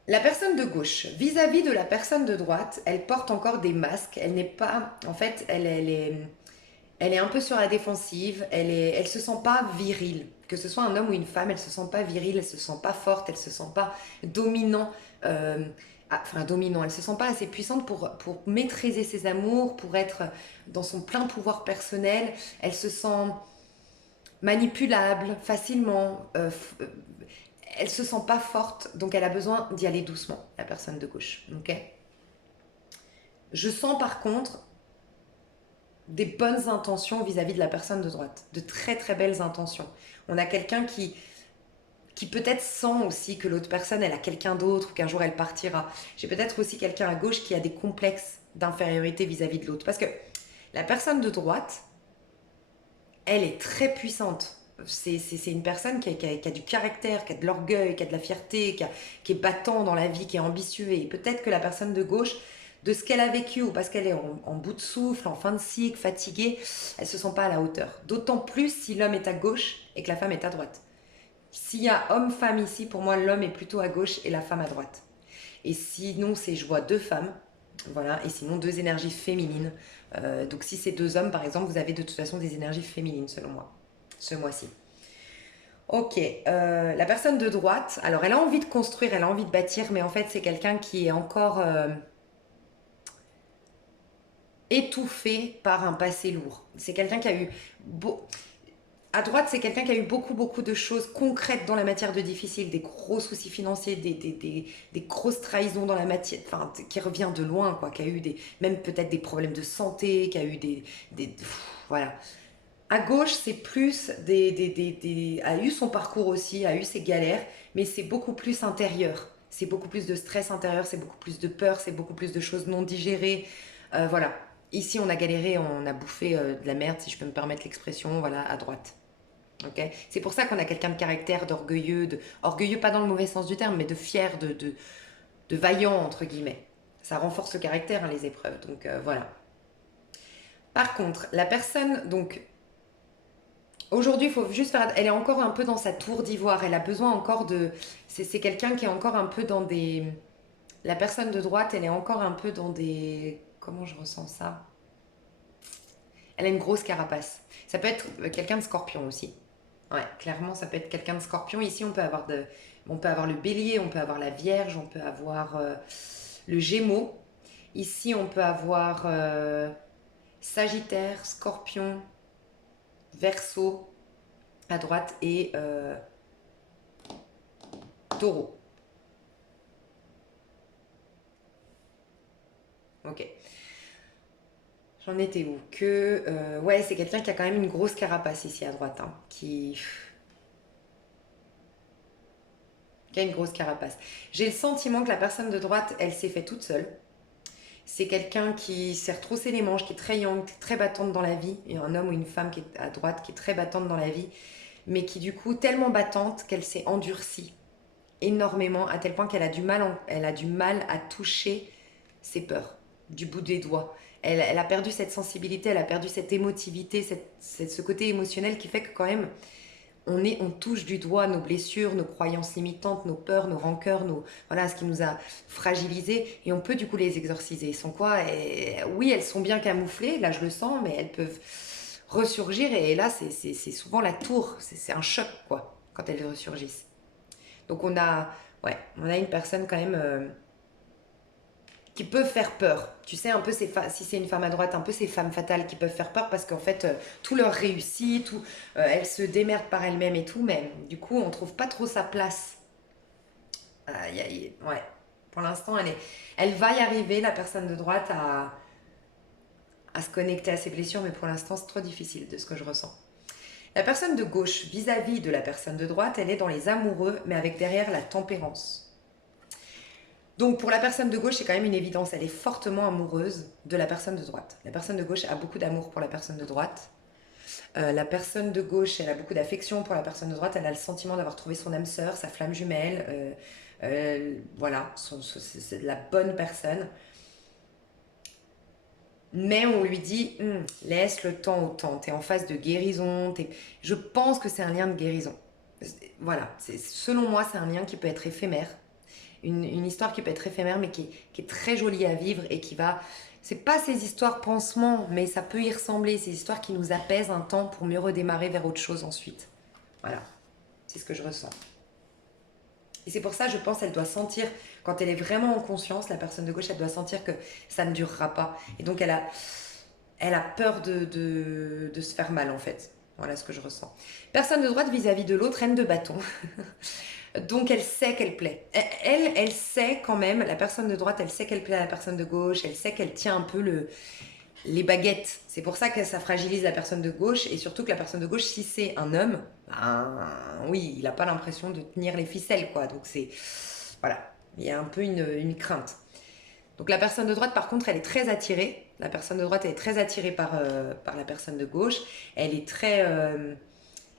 La personne de gauche, vis-à-vis de la personne de droite, elle porte encore des masques. Elle n'est pas... En fait, elle est un peu sur la défensive, elle se sent pas virile. Que ce soit un homme ou une femme, elle se sent pas virile, elle se sent pas forte, elle se sent pas dominant. Dominant, elle se sent pas assez puissante pour maîtriser ses amours, pour être dans son plein pouvoir personnel. Elle se sent manipulable facilement. Elle se sent pas forte, donc elle a besoin d'y aller doucement, la personne de gauche. Ok. Je sens par contre des bonnes intentions vis-à-vis de la personne de droite, de très très belles intentions. On a quelqu'un qui peut-être sent aussi que l'autre personne, elle a quelqu'un d'autre, ou qu'un jour elle partira. J'ai peut-être aussi quelqu'un à gauche qui a des complexes d'infériorité vis-à-vis de l'autre. Parce que La personne de droite, elle est très puissante. C'est une personne qui a du caractère, qui a de l'orgueil, qui a de la fierté, qui est battant dans la vie, qui est ambitieux. Et peut-être que la personne de gauche, de ce qu'elle a vécu, ou parce qu'elle est en bout de souffle, en fin de cycle, fatiguée, elle ne se sent pas à la hauteur. D'autant plus si l'homme est à gauche et que la femme est à droite. S'il y a homme-femme ici, pour moi, l'homme est plutôt à gauche et la femme à droite. Et sinon, c'est je vois deux femmes, voilà, et sinon deux énergies féminines. Donc si c'est deux hommes, par exemple, vous avez de toute façon des énergies féminines, selon moi, ce mois-ci. Ok, la personne de droite, alors elle a envie de construire, elle a envie de bâtir, mais en fait c'est quelqu'un qui est encore étouffé par un passé lourd. C'est quelqu'un qui a eu... À droite, c'est quelqu'un qui a eu beaucoup de choses concrètes dans la matière de difficile, des gros soucis financiers, des grosses trahisons dans la matière, enfin, qui revient de loin, quoi, qui a eu même peut-être des problèmes de santé, qui a eu voilà. À gauche, c'est plus a eu son parcours aussi, a eu ses galères, mais c'est beaucoup plus intérieur. C'est beaucoup plus de stress intérieur, c'est beaucoup plus de peur, c'est beaucoup plus de choses non digérées. Voilà. Ici, on a galéré, on a bouffé de la merde, si je peux me permettre l'expression, voilà, à droite. Okay, c'est pour ça qu'on a quelqu'un de caractère, d'orgueilleux, orgueilleux pas dans le mauvais sens du terme, mais de fier, de vaillant, entre guillemets. Ça renforce le caractère, hein, les épreuves. Donc voilà. Par contre, la personne, donc, aujourd'hui, il faut juste faire. Elle est encore un peu dans sa tour d'ivoire. Elle a besoin encore de. C'est quelqu'un qui est encore un peu dans des. La personne de droite, elle est encore un peu dans des. Comment je ressens ça? Elle a une grosse carapace. Ça peut être quelqu'un de scorpion aussi. Ouais, clairement, ça peut être quelqu'un de scorpion. Ici, on peut avoir le bélier, on peut avoir la vierge, on peut avoir le gémeaux. Ici, on peut avoir sagittaire, scorpion, verseau à droite et taureau. Ok. J'en étais où? Ouais, c'est quelqu'un qui a quand même une grosse carapace ici à droite, hein, qui a une grosse carapace. J'ai le sentiment que la personne de droite, elle s'est fait toute seule. C'est quelqu'un qui s'est retroussé les manches, qui est très young, très battante dans la vie. Il y a un homme ou une femme qui est à droite, qui est très battante dans la vie, mais qui du coup, tellement battante qu'elle s'est endurcie énormément, à tel point qu'elle a elle a du mal à toucher ses peurs, du bout des doigts. Elle a perdu cette sensibilité, elle a perdu cette émotivité, ce côté émotionnel qui fait que quand même, on touche du doigt nos blessures, nos croyances limitantes, nos peurs, nos rancœurs, voilà, ce qui nous a fragilisés, et on peut du coup les exorciser. Sans quoi, oui, elles sont bien camouflées, là je le sens, mais elles peuvent ressurgir, et là c'est souvent la tour, c'est un choc quoi, quand elles ressurgissent. Donc ouais, on a une personne quand même qui peuvent faire peur. Tu sais, un peu si c'est une femme à droite, un peu ces femmes fatales qui peuvent faire peur parce qu'en fait, tout leur réussit, elles se démerdent par elles-mêmes et tout, mais du coup, on trouve pas trop sa place. Ouais. Pour l'instant, elle va y arriver, la personne de droite, à se connecter à ses blessures, mais pour l'instant, c'est trop difficile de ce que je ressens. La personne de gauche, vis-à-vis de la personne de droite, elle est dans les amoureux, mais avec derrière la tempérance. Donc pour la personne de gauche, c'est quand même une évidence, elle est fortement amoureuse de la personne de droite. La personne de gauche a beaucoup d'amour pour la personne de droite. La personne de gauche, elle a beaucoup d'affection pour la personne de droite, elle a le sentiment d'avoir trouvé son âme sœur, sa flamme jumelle, voilà, c'est la bonne personne. Mais on lui dit, laisse le temps au temps, t'es en phase de guérison, je pense que c'est un lien de guérison. Voilà, selon moi, c'est un lien qui peut être éphémère, une histoire qui peut être éphémère, mais qui est très jolie à vivre et qui va... C'est pas ces histoires pansements, mais ça peut y ressembler, ces histoires qui nous apaisent un temps pour mieux redémarrer vers autre chose ensuite. Voilà, c'est ce que je ressens. Et c'est pour ça, je pense, elle doit sentir, quand elle est vraiment en conscience, la personne de gauche, elle doit sentir que ça ne durera pas. Et donc, elle a peur de se faire mal, en fait. Voilà ce que je ressens. Personne de droite vis-à-vis de l'autre, reine de bâton. Donc elle sait qu'elle plaît. Elle sait quand même, la personne de droite, elle sait qu'elle plaît à la personne de gauche, elle sait qu'elle tient un peu les baguettes. C'est pour ça que ça fragilise la personne de gauche, et surtout que la personne de gauche, si c'est un homme, ben oui, il n'a pas l'impression de tenir les ficelles, quoi. Donc c'est... Voilà, il y a un peu une crainte. Donc la personne de droite, par contre, elle est très attirée. La personne de droite, elle est très attirée par la personne de gauche. Elle est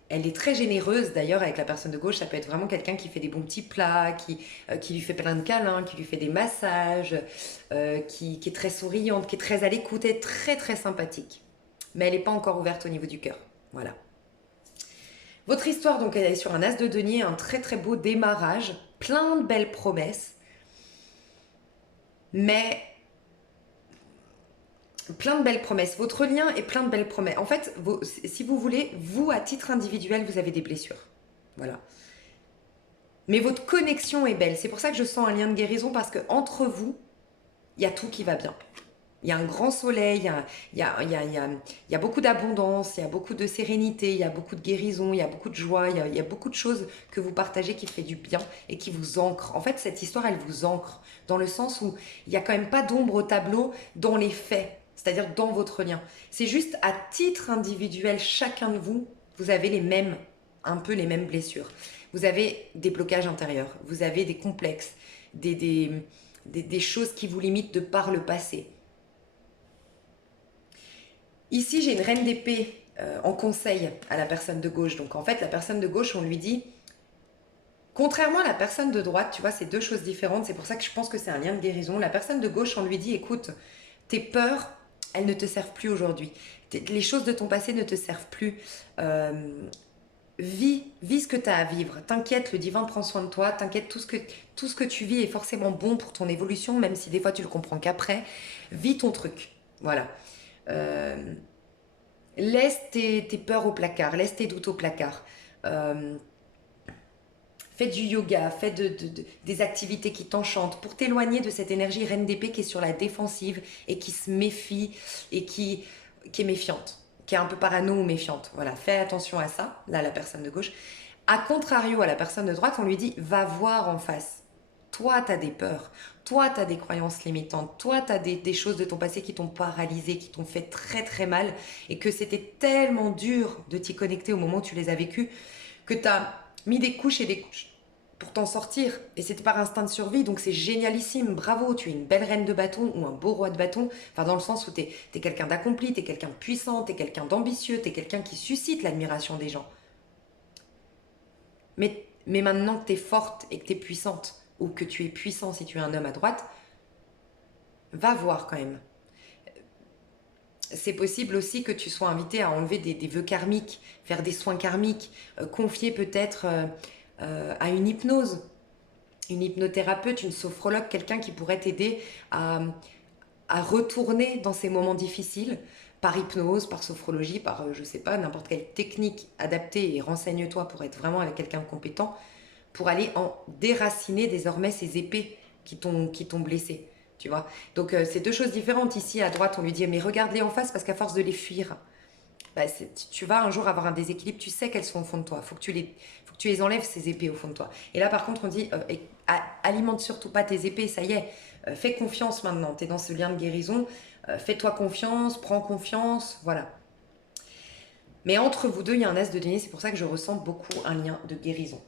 elle est très généreuse d'ailleurs avec la personne de gauche. Ça peut être vraiment quelqu'un qui fait des bons petits plats, qui lui fait plein de câlins, qui lui fait des massages, qui est très souriante, qui est très à l'écoute, et très très sympathique. Mais elle n'est pas encore ouverte au niveau du cœur. Voilà. Votre histoire, donc, elle est sur un as de denier, un très très beau démarrage, plein de belles promesses, mais plein de belles promesses. Votre lien est plein de belles promesses. En fait, si vous voulez, vous, à titre individuel, vous avez des blessures. Voilà. Mais votre connexion est belle. C'est pour ça que je sens un lien de guérison, parce que entre vous, il y a tout qui va bien. Il y a un grand soleil, il y a beaucoup d'abondance, il y a beaucoup de sérénité, il y a beaucoup de guérison, il y a beaucoup de joie, il y a beaucoup de choses que vous partagez qui fait du bien et qui vous ancrent. En fait, cette histoire, elle vous ancre dans le sens où il n'y a quand même pas d'ombre au tableau dans les faits, c'est-à-dire dans votre lien. C'est juste à titre individuel, chacun de vous, vous avez un peu les mêmes blessures. Vous avez des blocages intérieurs, vous avez des complexes, des choses qui vous limitent de par le passé. Ici, j'ai une reine d'épée en conseil à la personne de gauche. Donc en fait, la personne de gauche, on lui dit, contrairement à la personne de droite, tu vois, c'est deux choses différentes. C'est pour ça que je pense que c'est un lien de guérison. La personne de gauche, on lui dit, écoute, tes peurs, elles ne te servent plus aujourd'hui. Les choses de ton passé ne te servent plus. Vis ce que tu as à vivre. T'inquiète, le divin prend soin de toi. T'inquiète, tout ce que tu vis est forcément bon pour ton évolution, même si des fois tu le comprends qu'après. Vis ton truc. Voilà. Euh, Laisse tes peurs au placard, laisse tes doutes au placard. Euh, Fais du yoga, fais des activités qui t'enchantent pour t'éloigner de cette énergie reine d'épée qui est sur la défensive et qui se méfie et qui est méfiante, qui est un peu parano ou méfiante. Voilà, fais attention à ça, là, la personne de gauche. A contrario, à la personne de droite, on lui dit, va voir en face. Toi, tu as des peurs. Toi, tu as des croyances limitantes. Toi, tu as des choses de ton passé qui t'ont paralysé, qui t'ont fait très très mal et que c'était tellement dur de t'y connecter au moment où tu les as vécues que tu as mis des couches et des couches pour t'en sortir. Et c'était par instinct de survie, donc c'est génialissime. Bravo, tu es une belle reine de bâton ou un beau roi de bâton. Enfin, dans le sens où tu es quelqu'un d'accompli, tu es quelqu'un de puissant, tu es quelqu'un d'ambitieux, tu es quelqu'un qui suscite l'admiration des gens. Mais maintenant que tu es forte et que tu es puissante, ou que tu es puissant si tu es un homme à droite, va voir quand même. C'est possible aussi que tu sois invité à enlever des vœux karmiques, faire des soins karmiques, confier peut-être à une hypnothérapeute, une sophrologue, quelqu'un qui pourrait t'aider à retourner dans ces moments difficiles par hypnose, par sophrologie, par, je sais pas, n'importe quelle technique adaptée, et renseigne-toi pour être vraiment avec quelqu'un de compétent, pour aller en déraciner désormais ces épées qui t'ont blessé. Tu vois. Donc c'est deux choses différentes. Ici à droite, on lui dit mais regarde-les en face parce qu'à force de les fuir, bah, tu vas un jour avoir un déséquilibre. Tu sais qu'elles sont au fond de toi. Faut que tu les enlèves ces épées au fond de toi. Et là par contre, on dit alimente surtout pas tes épées. Ça y est, fais confiance maintenant. Tu es dans ce lien de guérison. Fais-toi confiance, prends confiance, voilà. Mais entre vous deux, il y a un as de denier. C'est pour ça que je ressens beaucoup un lien de guérison.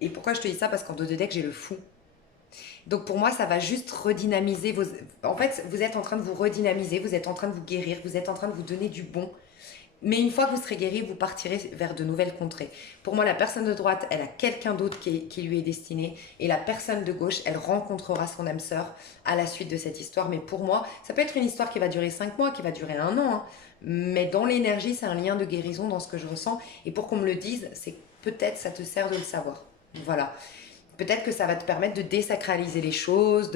Et pourquoi je te dis ça? Parce qu'en dos de deck, j'ai le fou. Donc pour moi, ça va juste redynamiser vos... En fait, vous êtes en train de vous redynamiser, vous êtes en train de vous guérir, vous êtes en train de vous donner du bon. Mais une fois que vous serez guéri, vous partirez vers de nouvelles contrées. Pour moi, la personne de droite, elle a quelqu'un d'autre qui lui est destiné. Et la personne de gauche, elle rencontrera son âme sœur à la suite de cette histoire. Mais pour moi, ça peut être une histoire qui va durer 5 mois, qui va durer 1 an. Hein. Mais dans l'énergie, c'est un lien de guérison dans ce que je ressens. Et pour qu'on me le dise, c'est que peut-être ça te sert de le savoir. Voilà. Peut-être que ça va te permettre de désacraliser les choses,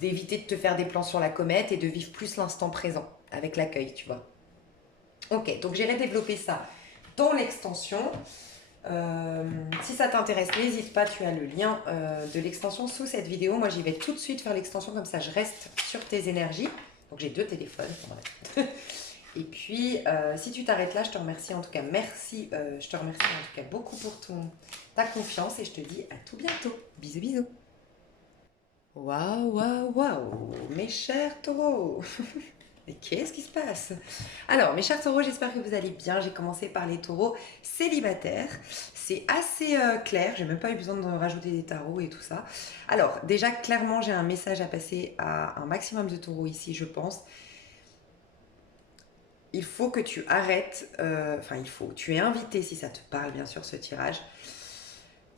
d'éviter de te faire des plans sur la comète et de vivre plus l'instant présent avec l'accueil, tu vois. Ok, donc j'irai développer ça dans l'extension. Si ça t'intéresse, n'hésite pas, tu as le lien de l'extension sous cette vidéo. Moi, j'y vais tout de suite faire l'extension, comme ça je reste sur tes énergies. Donc j'ai 2 téléphones. Et puis, si tu t'arrêtes là, je te remercie en tout cas. Merci, je te remercie en tout cas beaucoup pour ta confiance et je te dis à tout bientôt. Bisous, bisous. Waouh, waouh, waouh, mes chers taureaux. Mais qu'est-ce qui se passe? Alors, mes chers taureaux, j'espère que vous allez bien. J'ai commencé par les taureaux célibataires. C'est assez clair. J'ai même pas eu besoin de rajouter des tarots et tout ça. Alors, déjà, clairement, j'ai un message à passer à un maximum de taureaux ici, je pense. Il faut que tu arrêtes. Enfin, il faut. Tu es invité, si ça te parle, bien sûr, ce tirage.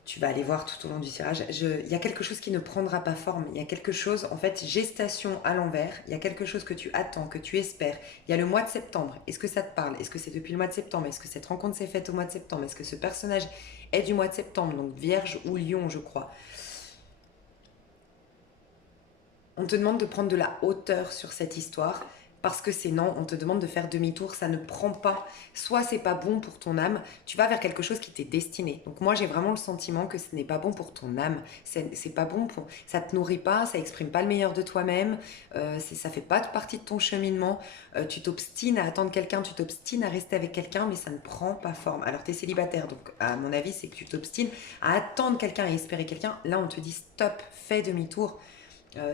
Tu vas aller voir tout au long du tirage. Il y a quelque chose qui ne prendra pas forme. Il y a quelque chose, en fait, gestation à l'envers. Il y a quelque chose que tu attends, que tu espères. Il y a le mois de septembre. Est-ce que ça te parle? Est-ce que c'est depuis le mois de septembre? Est-ce que cette rencontre s'est faite au mois de septembre? Est-ce que ce personnage est du mois de septembre? Donc Vierge ou Lion, je crois. On te demande de prendre de la hauteur sur cette histoire parce que c'est non, on te demande de faire demi-tour, ça ne prend pas. Soit c'est pas bon pour ton âme, tu vas vers quelque chose qui t'est destiné. Donc moi j'ai vraiment le sentiment que ce n'est pas bon pour ton âme, c'est pas bon pour, ça te nourrit pas, ça exprime pas le meilleur de toi-même, ça fait pas partie de ton cheminement. Tu t'obstines à attendre quelqu'un, tu t'obstines à rester avec quelqu'un, mais ça ne prend pas forme. Alors tu es célibataire, donc à mon avis c'est que tu t'obstines à attendre quelqu'un et espérer quelqu'un. Là on te dit stop, fais demi-tour.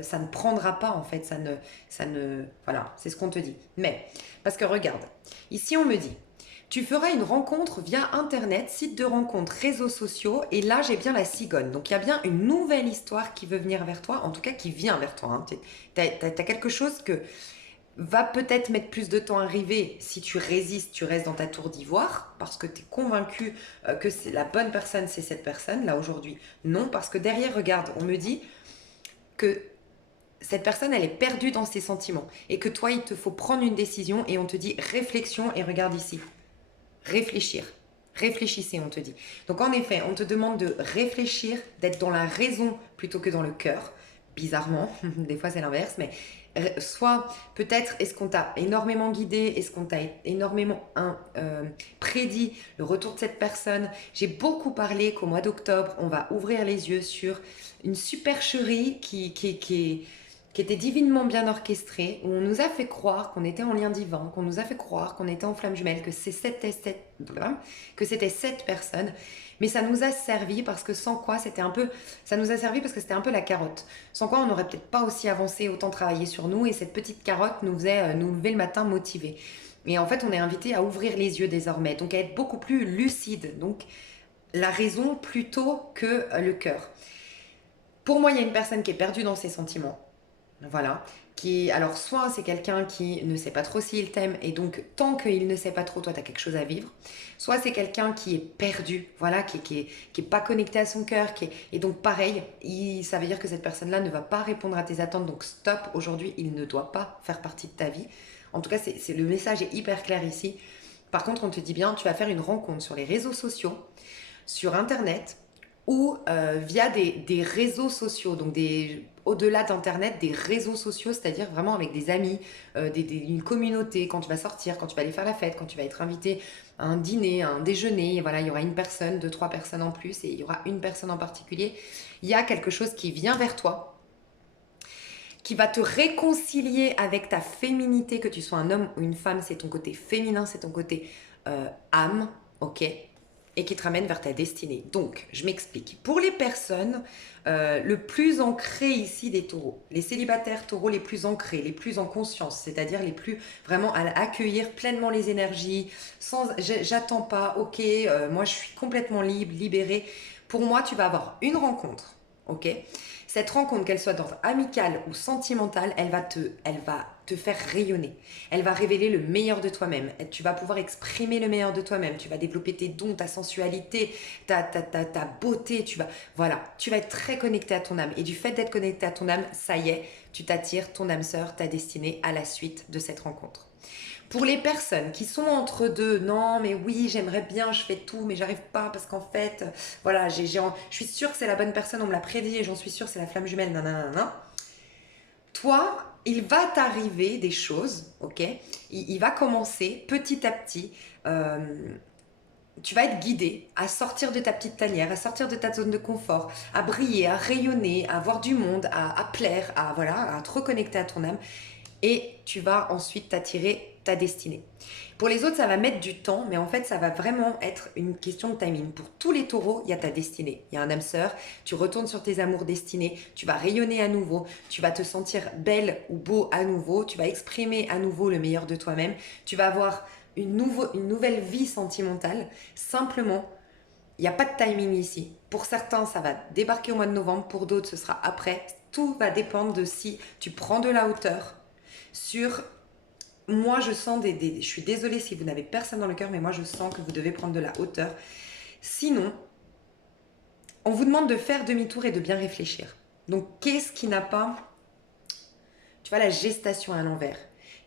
Ça ne prendra pas en fait, voilà, c'est ce qu'on te dit. Mais, parce que regarde, ici on me dit, tu feras une rencontre via internet, site de rencontre, réseaux sociaux, et là j'ai bien la cigogne. Donc il y a bien une nouvelle histoire qui veut venir vers toi, en tout cas qui vient vers toi. Hein. T'as quelque chose que va peut-être mettre plus de temps à arriver si tu résistes, tu restes dans ta tour d'ivoire, parce que tu es convaincu que c'est la bonne personne, c'est cette personne, là aujourd'hui. Non, parce que derrière, regarde, on me dit que cette personne, elle est perdue dans ses sentiments et que toi, il te faut prendre une décision et on te dit réflexion et regarde ici. Réfléchir. Réfléchissez, on te dit. Donc en effet, on te demande de réfléchir, d'être dans la raison plutôt que dans le cœur. Bizarrement, des fois c'est l'inverse, mais soit peut-être est-ce qu'on t'a énormément guidé, est-ce qu'on t'a énormément prédit le retour de cette personne. J'ai beaucoup parlé qu'au mois d'octobre, on va ouvrir les yeux sur une supercherie qui était divinement bien orchestrée, où on nous a fait croire qu'on était en lien divin, qu'on nous a fait croire qu'on était en flamme jumelle, que c'était cette personne. Mais ça nous a servi parce que sans quoi c'était un peu, ça nous a servi parce que c'était un peu la carotte. Sans quoi on n'aurait peut-être pas aussi avancé, autant travaillé sur nous, et cette petite carotte nous faisait nous lever le matin motivés. Et en fait, on est invité à ouvrir les yeux désormais, donc à être beaucoup plus lucide. Donc la raison plutôt que le cœur. Pour moi, il y a une personne qui est perdue dans ses sentiments. Voilà. Alors, soit c'est quelqu'un qui ne sait pas trop s'il t'aime, et donc, tant qu'il ne sait pas trop, toi, tu as quelque chose à vivre. Soit c'est quelqu'un qui est perdu, voilà, qui est pas connecté à son cœur, et donc, pareil, ça veut dire que cette personne-là ne va pas répondre à tes attentes, donc stop, aujourd'hui, il ne doit pas faire partie de ta vie. En tout cas, le message est hyper clair ici. Par contre, on te dit bien, tu vas faire une rencontre sur les réseaux sociaux, sur Internet, ou via des réseaux sociaux, donc au-delà d'Internet, des réseaux sociaux, c'est-à-dire vraiment avec des amis, une communauté, quand tu vas sortir, quand tu vas aller faire la fête, quand tu vas être invité à un dîner, à un déjeuner, et voilà, il y aura une personne, deux, trois personnes en plus, et il y aura une personne en particulier. Il y a quelque chose qui vient vers toi, qui va te réconcilier avec ta féminité, que tu sois un homme ou une femme, c'est ton côté féminin, c'est ton côté âme, ok, et qui te ramène vers ta destinée. Donc, je m'explique. Pour les personnes le plus ancrées ici des taureaux, les célibataires taureaux les plus ancrés, les plus en conscience, c'est-à-dire les plus vraiment à accueillir pleinement les énergies, sans j'attends pas, ok, moi je suis complètement libre, libérée. Pour moi, tu vas avoir une rencontre, ok. Cette rencontre, qu'elle soit d'ordre amical ou sentimental, elle va te faire rayonner. Elle va révéler le meilleur de toi-même. Tu vas pouvoir exprimer le meilleur de toi-même. Tu vas développer tes dons, ta sensualité, ta beauté. Voilà, tu vas être très connecté à ton âme. Et du fait d'être connecté à ton âme, ça y est, tu t'attires ton âme sœur, ta destinée à la suite de cette rencontre. Pour les personnes qui sont entre deux, non mais oui j'aimerais bien, je fais tout mais j'arrive pas parce qu'en fait, voilà, je suis sûre que c'est la bonne personne, on me l'a prédit et j'en suis sûre c'est la flamme jumelle, nanana. Toi, il va t'arriver des choses, ok, il va commencer petit à petit, tu vas être guidé à sortir de ta petite tanière, à sortir de ta zone de confort, à briller, à rayonner, à voir du monde, à plaire, voilà, à te reconnecter à ton âme. et tu vas ensuite t'attirer ta destinée. Pour les autres, ça va mettre du temps, mais en fait, ça va vraiment être une question de timing. Pour tous les taureaux, il y a ta destinée. Il y a un âme sœur, tu retournes sur tes amours destinés, tu vas rayonner à nouveau, tu vas te sentir belle ou beau à nouveau, tu vas exprimer à nouveau le meilleur de toi-même, tu vas avoir une nouvelle vie sentimentale. Simplement, il n'y a pas de timing ici. Pour certains, ça va débarquer au mois de novembre, pour d'autres, ce sera après. Tout va dépendre de si tu prends de la hauteur sur... Moi, je sens je suis désolée si vous n'avez personne dans le cœur, mais moi, je sens que vous devez prendre de la hauteur. Sinon, on vous demande de faire demi-tour et de bien réfléchir. Donc, qu'est-ce qui n'a pas... Tu vois, la gestation à l'envers.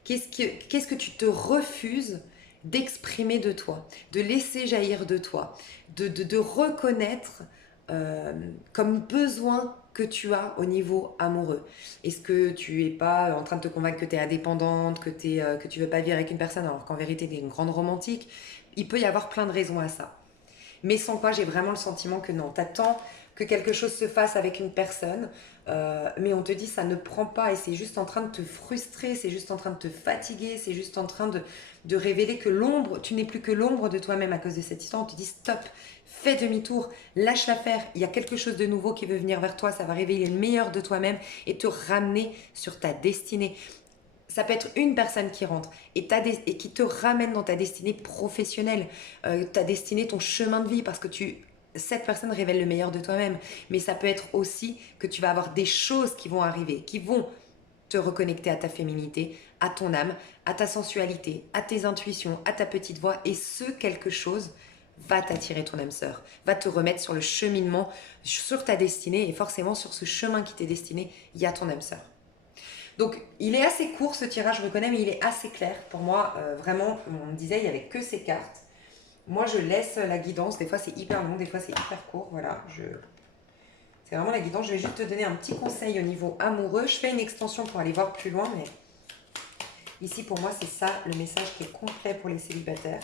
Qu'est-ce que tu te refuses d'exprimer de toi, de laisser jaillir de toi, de reconnaître comme besoin que tu as au niveau amoureux. Est-ce que tu es pas en train de te convaincre que tu es indépendante, que tu veux pas vivre avec une personne alors qu'en vérité tu es une grande romantique? Il peut y avoir plein de raisons à ça. Mais sans quoi j'ai vraiment le sentiment que non, t'attends que quelque chose se fasse avec une personne, mais on te dit ça ne prend pas et c'est juste en train de te frustrer, c'est juste en train de te fatiguer, c'est juste en train de révéler que tu n'es plus que l'ombre de toi-même à cause de cette histoire. On te dit stop, fais demi-tour, lâche l'affaire, il y a quelque chose de nouveau qui veut venir vers toi, ça va révéler le meilleur de toi-même et te ramener sur ta destinée. Ça peut être une personne qui rentre et qui te ramène dans ta destinée professionnelle, ta destinée, ton chemin de vie, parce que cette personne révèle le meilleur de toi-même. Mais ça peut être aussi que tu vas avoir des choses qui vont arriver, qui vont te reconnecter à ta féminité, à ton âme, à ta sensualité, à tes intuitions, à ta petite voix. Et ce quelque chose va t'attirer ton âme sœur, va te remettre sur le cheminement, sur ta destinée. Et forcément, sur ce chemin qui t'est destiné, il y a ton âme sœur. Donc, il est assez court ce tirage, je reconnais, mais il est assez clair. Pour moi, vraiment, on me disait, il n'y avait que ces cartes. Moi, je laisse la guidance. Des fois, c'est hyper long, des fois, c'est hyper court. Voilà, c'est vraiment la guidance. Je vais juste te donner un petit conseil au niveau amoureux. Je fais une extension pour aller voir plus loin, mais ici, pour moi, c'est ça le message qui est complet pour les célibataires.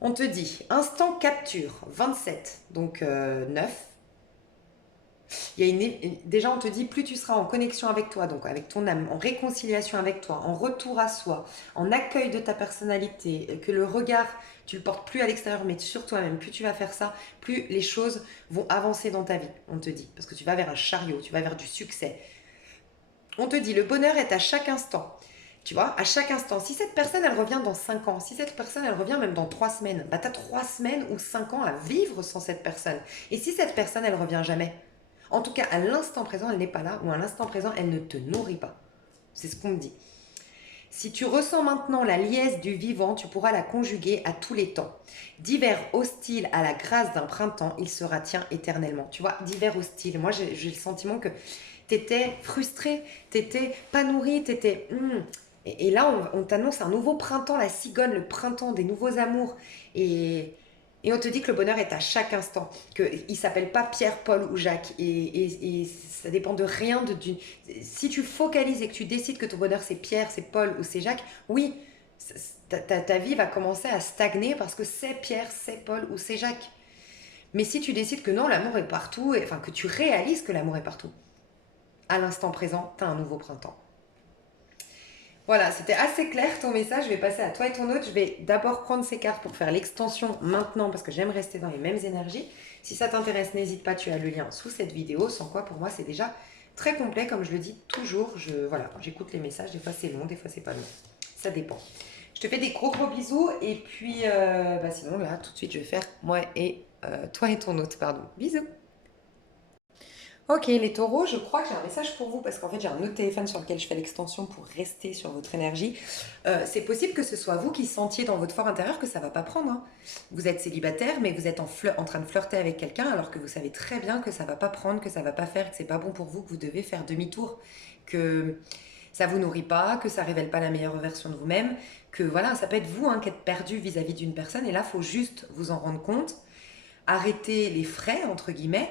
On te dit, instant capture, 27, donc 9. Déjà, on te dit, plus tu seras en connexion avec toi, donc avec ton âme, en réconciliation avec toi, en retour à soi, en accueil de ta personnalité, que le regard, tu le portes plus à l'extérieur, mais sur toi-même, plus tu vas faire ça, plus les choses vont avancer dans ta vie, on te dit. Parce que tu vas vers un chariot, tu vas vers du succès. On te dit, le bonheur est à chaque instant. Tu vois, à chaque instant. Si cette personne, elle revient dans 5 ans, si cette personne, elle revient même dans 3 semaines, bah, tu as 3 semaines ou 5 ans à vivre sans cette personne. Et si cette personne, elle revient jamais, en tout cas, à l'instant présent, elle n'est pas là, ou à l'instant présent, elle ne te nourrit pas. C'est ce qu'on me dit. Si tu ressens maintenant la liesse du vivant, tu pourras la conjuguer à tous les temps. D'hiver hostile à la grâce d'un printemps, il sera tien éternellement. Tu vois, d'hiver hostile. Moi, j'ai le sentiment que tu étais frustré, tu n'étais pas nourri, tu étais... Et là, on t'annonce un nouveau printemps, la cigogne, le printemps des nouveaux amours. Et on te dit que le bonheur est à chaque instant, qu'il ne s'appelle pas Pierre, Paul ou Jacques. Et ça dépend de rien. Si tu focalises et que tu décides que ton bonheur c'est Pierre, c'est Paul ou c'est Jacques, oui, ta vie va commencer à stagner parce que c'est Pierre, c'est Paul ou c'est Jacques. Mais si tu décides que non, l'amour est partout, enfin que tu réalises que l'amour est partout, à l'instant présent, tu as un nouveau printemps. Voilà, c'était assez clair ton message. Je vais passer à toi et ton autre. Je vais d'abord prendre ces cartes pour faire l'extension maintenant parce que j'aime rester dans les mêmes énergies. Si ça t'intéresse, n'hésite pas, tu as le lien sous cette vidéo. Sans quoi, pour moi, c'est déjà très complet. Comme je le dis toujours, voilà, j'écoute les messages. Des fois, c'est long, des fois, c'est pas long. Ça dépend. Je te fais des gros bisous. Et puis, sinon, là, tout de suite, je vais faire moi et toi et ton autre. Pardon. Bisous. Ok, les taureaux, je crois que j'ai un message pour vous parce qu'en fait j'ai un autre téléphone sur lequel je fais l'extension pour rester sur votre énergie. C'est possible que ce soit vous qui sentiez dans votre fort intérieur que ça va pas prendre, hein. Vous êtes célibataire, mais vous êtes en train de flirter avec quelqu'un alors que vous savez très bien que ça va pas prendre, que ça va pas faire, que c'est pas bon pour vous, que vous devez faire demi-tour, que ça vous nourrit pas, que ça révèle pas la meilleure version de vous-même, que voilà, ça peut être vous hein, qui êtes perdu vis-à-vis d'une personne et là faut juste vous en rendre compte, arrêter les frais entre guillemets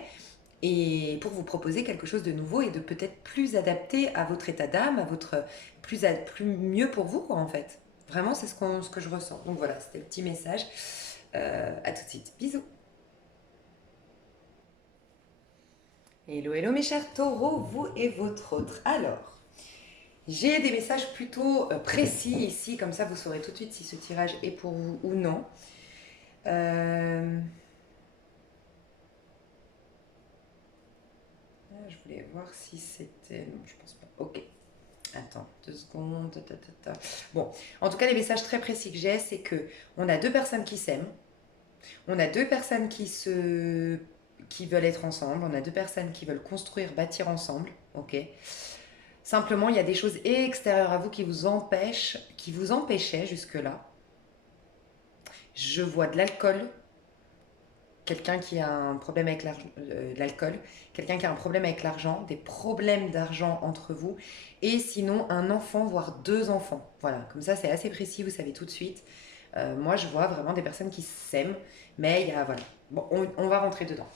et pour vous proposer quelque chose de nouveau et de peut-être plus adapté à votre état d'âme, à votre plus mieux pour vous quoi en fait. Vraiment c'est ce que je ressens. Donc voilà, c'était le petit message. À tout de suite. Bisous. Hello, hello mes chers taureaux, vous et votre autre. Alors, J'ai des messages plutôt précis ici, comme ça vous saurez tout de suite si ce tirage est pour vous ou non. Euh, je voulais voir si c'était... Non, je pense pas. Ok. Attends, 2 secondes. Bon, en tout cas, les messages très précis que j'ai, c'est que on a deux personnes qui s'aiment, on a deux personnes qui veulent être ensemble, on a deux personnes qui veulent construire, bâtir ensemble, ok. Simplement, il y a des choses extérieures à vous qui vous empêchaient jusque-là. Je vois de l'alcool, quelqu'un qui a un problème avec l'alcool, quelqu'un qui a un problème avec l'argent, des problèmes d'argent entre vous, et sinon un enfant, voire deux enfants. Voilà, comme ça c'est assez précis, vous savez tout de suite. Moi je vois vraiment des personnes qui s'aiment, mais il y a, voilà. Bon, on va rentrer dedans.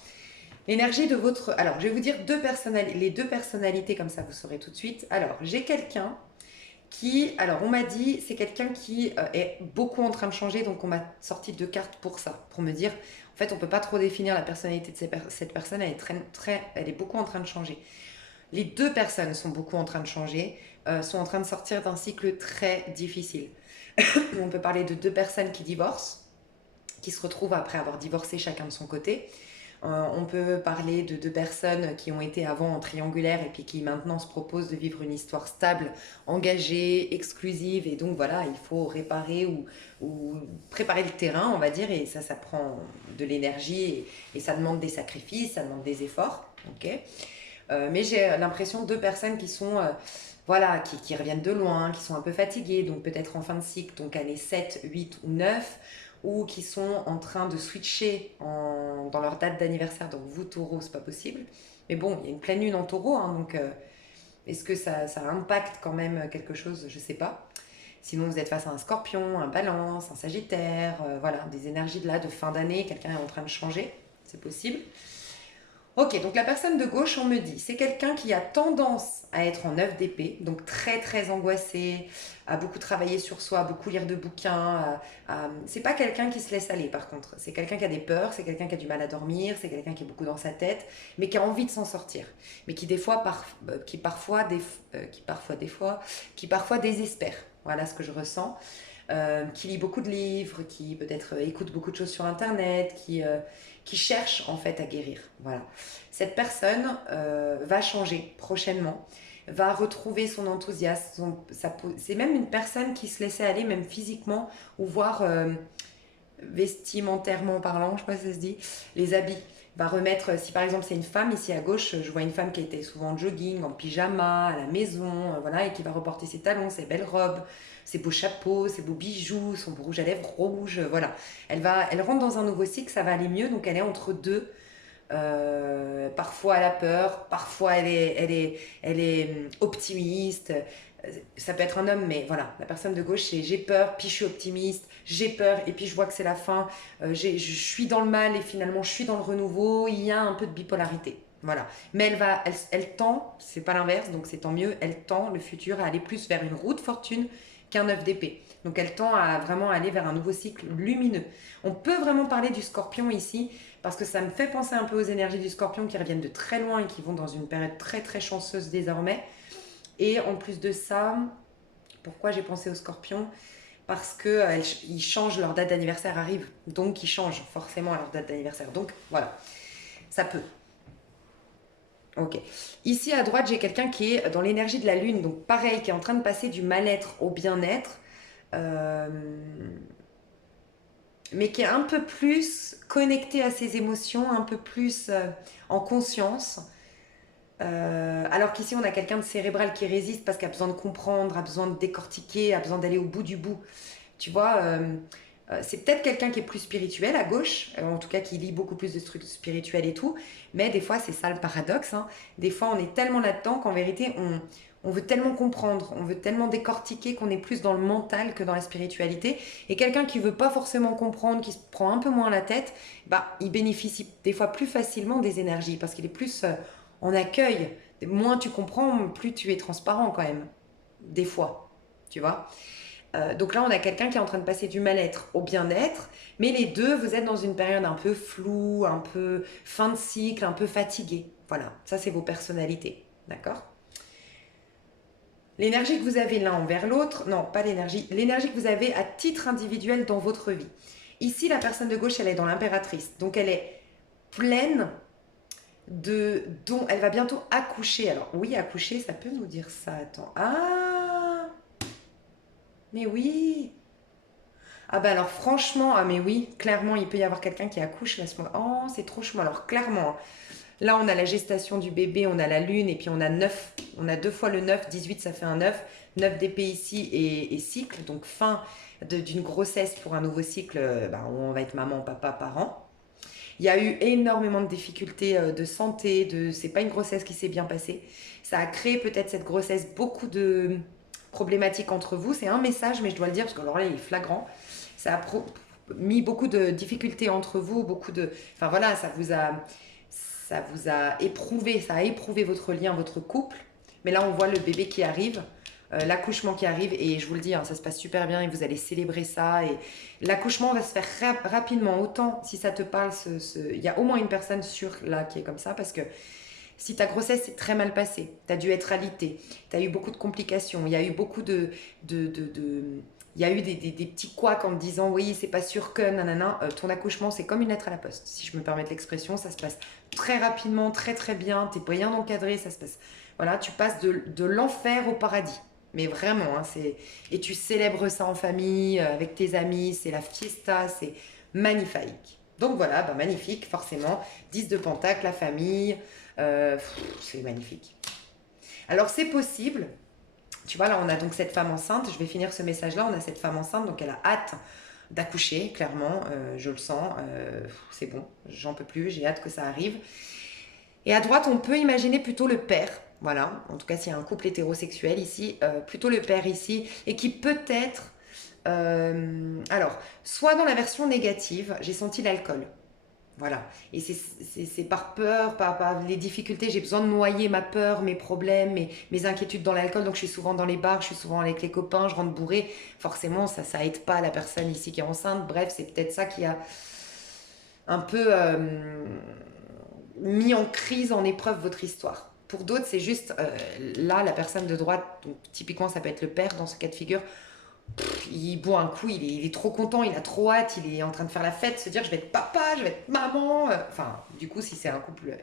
L'énergie de votre... Alors, je vais vous dire les deux personnalités, comme ça vous saurez tout de suite. Alors, j'ai quelqu'un qui, alors on m'a dit, c'est quelqu'un qui est beaucoup en train de changer, donc on m'a sorti deux cartes pour ça, pour me dire, en fait, on peut pas trop définir la personnalité de cette personne, elle est beaucoup en train de changer. Les deux personnes sont beaucoup en train de changer, sont en train de sortir d'un cycle très difficile. On peut parler de deux personnes qui divorcent, qui se retrouvent après avoir divorcé chacun de son côté. On peut parler de deux personnes qui ont été avant en triangulaire et puis qui maintenant se proposent de vivre une histoire stable, engagée, exclusive. Et donc voilà, il faut réparer ou préparer le terrain, on va dire. Et ça prend de l'énergie et ça demande des sacrifices, ça demande des efforts. Okay, mais j'ai l'impression de deux personnes qui sont... voilà, qui reviennent de loin, qui sont un peu fatiguées, donc peut-être en fin de cycle, donc années 7, 8 ou 9, ou qui sont en train de switcher dans leur date d'anniversaire. Donc vous, taureau, c'est pas possible. Mais bon, il y a une pleine lune en taureau, hein, donc est-ce que ça impacte quand même quelque chose? Je sais pas. Sinon, vous êtes face à un scorpion, un balance, un sagittaire, voilà, des énergies de là, de fin d'année, quelqu'un est en train de changer, c'est possible. Ok, donc la personne de gauche, on me dit, c'est quelqu'un qui a tendance à être en 9 d'épée, donc très très angoissé, à beaucoup travailler sur soi, à beaucoup lire de bouquins. C'est pas quelqu'un qui se laisse aller par contre, c'est quelqu'un qui a des peurs, c'est quelqu'un qui a du mal à dormir, c'est quelqu'un qui est beaucoup dans sa tête, mais qui a envie de s'en sortir, mais qui des fois, qui parfois désespère. Voilà ce que je ressens. Qui lit beaucoup de livres, qui peut-être écoute beaucoup de choses sur Internet, qui cherche en fait à guérir. Voilà. Cette personne va changer prochainement, va retrouver son enthousiasme. C'est même une personne qui se laissait aller, même physiquement, ou voire vestimentairement parlant, je sais pas si ça se dit, les habits. Va remettre, si par exemple c'est une femme, ici à gauche, je vois une femme qui était souvent en jogging, en pyjama, à la maison, voilà, et qui va reporter ses talons, ses belles robes, ses beaux chapeaux, ses beaux bijoux, son rouge à lèvres rouge, voilà. Elle rentre dans un nouveau cycle, ça va aller mieux, donc elle est entre deux. Parfois elle a peur, parfois elle est optimiste. Ça peut être un homme, mais voilà, la personne de gauche, c'est j'ai peur, puis je suis optimiste, j'ai peur, et puis je vois que c'est la fin, je suis dans le mal, et finalement je suis dans le renouveau, il y a un peu de bipolarité. Voilà. Mais elle tend, c'est pas l'inverse, donc c'est tant mieux, elle tend le futur à aller plus vers une roue de fortune qu'un œuf d'épée. Donc elle tend à vraiment aller vers un nouveau cycle lumineux. On peut vraiment parler du scorpion ici, parce que ça me fait penser un peu aux énergies du scorpion qui reviennent de très loin et qui vont dans une période très très chanceuse désormais. Et en plus de ça, pourquoi j'ai pensé aux scorpions? Parce qu'ils changent, leur date d'anniversaire arrive, donc ils changent forcément leur date d'anniversaire. Donc voilà, ça peut. Ok. Ici à droite, j'ai quelqu'un qui est dans l'énergie de la lune, donc pareil, qui est en train de passer du mal-être au bien-être, euh, mais qui est un peu plus connecté à ses émotions, un peu plus en conscience. Alors qu'ici, on a quelqu'un de cérébral qui résiste parce qu'il a besoin de comprendre, a besoin de décortiquer, a besoin d'aller au bout du bout. Tu vois, c'est peut-être quelqu'un qui est plus spirituel à gauche, en tout cas qui lit beaucoup plus de trucs spirituels et tout, mais des fois, c'est ça le paradoxe, hein. Des fois, on est tellement là-dedans qu'en vérité, on veut tellement comprendre, on veut tellement décortiquer qu'on est plus dans le mental que dans la spiritualité. Et quelqu'un qui veut pas forcément comprendre, qui se prend un peu moins la tête, bah, il bénéficie des fois plus facilement des énergies parce qu'il est plus en accueil. Moins tu comprends, plus tu es transparent quand même. Des fois, tu vois. Donc là, on a quelqu'un qui est en train de passer du mal-être au bien-être, mais les deux, vous êtes dans une période un peu floue, un peu fin de cycle, un peu fatigué. Voilà, ça c'est vos personnalités, d'accord? L'énergie que vous avez l'un envers l'autre, non, pas l'énergie que vous avez à titre individuel dans votre vie. Ici, la personne de gauche, elle est dans l'impératrice. Donc, elle est pleine dont elle va bientôt accoucher. Alors, oui, accoucher, ça peut nous dire ça. Attends. Ah, mais oui. Ah bah alors franchement, ah mais oui, clairement, il peut y avoir quelqu'un qui accouche là ce mois. Oh, c'est trop chou. Alors clairement, là on a la gestation du bébé, on a la lune et puis on a 9, on a deux fois le 9, 18 ça fait un 9, 9 d'épée ici et cycle, donc fin d'une grossesse pour un nouveau cycle bah, où on va être maman, papa, parent. Il y a eu énormément de difficultés de santé, c'est pas une grossesse qui s'est bien passée. Ça a créé peut-être cette grossesse beaucoup de problématiques entre vous. C'est un message, mais je dois le dire parce que alors là il est flagrant. Ça a mis beaucoup de difficultés entre vous, beaucoup de, enfin voilà, ça vous a éprouvé, ça a éprouvé votre lien, votre couple. Mais là on voit le bébé qui arrive. L'accouchement qui arrive et je vous le dis, hein, ça se passe super bien et vous allez célébrer ça et l'accouchement va se faire rapidement. Autant si ça te parle, il y a au moins une personne sûre là qui est comme ça parce que si ta grossesse s'est très mal passée, tu as dû être alitée, tu as eu beaucoup de complications, il y a eu beaucoup il y a eu des petits couacs en te disant oui c'est pas sûr que nanana, ton accouchement c'est comme une lettre à la poste si je me permets l'expression, ça se passe très rapidement, très très bien, t'es bien encadré, ça se passe, voilà, tu passes de l'enfer au paradis. Mais vraiment, hein, et tu célèbres ça en famille, avec tes amis, c'est la fiesta, c'est magnifique. Donc voilà, bah magnifique, forcément. 10 de Pentacle, la famille, c'est magnifique. Alors c'est possible, tu vois, là on a donc cette femme enceinte, je vais finir ce message-là, on a cette femme enceinte, donc elle a hâte d'accoucher, clairement, je le sens, c'est bon, j'en peux plus, j'ai hâte que ça arrive. Et à droite, on peut imaginer plutôt le père. Voilà, en tout cas, s'il y a un couple hétérosexuel ici, plutôt le père ici, et qui peut-être, alors, soit dans la version négative, j'ai senti l'alcool. Voilà, et c'est par peur, par les difficultés, j'ai besoin de noyer ma peur, mes problèmes, mes inquiétudes dans l'alcool, donc je suis souvent dans les bars, je suis souvent avec les copains, je rentre bourré, forcément ça aide pas la personne ici qui est enceinte, bref, c'est peut-être ça qui a un peu mis en crise, en épreuve votre histoire. Pour d'autres, c'est juste là, la personne de droite, donc typiquement ça peut être le père dans ce cas de figure, il boit un coup, il est trop content, il a trop hâte, il est en train de faire la fête, se dire je vais être papa, je vais être maman. Enfin, du coup, si c'est un couple,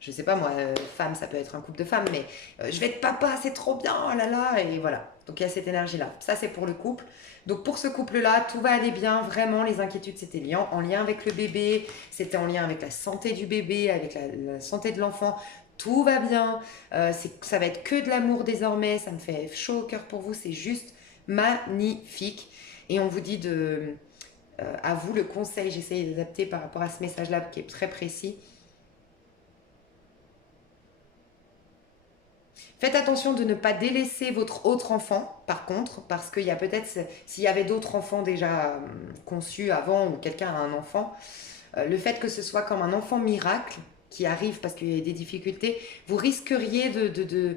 je sais pas moi, femme, ça peut être un couple de femmes, mais je vais être papa, c'est trop bien, oh là là, et voilà. Donc il y a cette énergie-là. Ça, c'est pour le couple. Donc pour ce couple-là, tout va aller bien, vraiment, les inquiétudes, c'était en lien avec le bébé, c'était en lien avec la santé du bébé, avec la santé de l'enfant. Tout va bien, ça va être que de l'amour désormais, ça me fait chaud au cœur pour vous, c'est juste magnifique. Et on vous dit à vous le conseil, j'essaye d'adapter par rapport à ce message-là qui est très précis. Faites attention de ne pas délaisser votre autre enfant, par contre, parce qu'il y a peut-être, s'il y avait d'autres enfants déjà conçus avant ou quelqu'un a un enfant, le fait que ce soit comme un enfant miracle qui arrive parce qu'il y a des difficultés, vous risqueriez de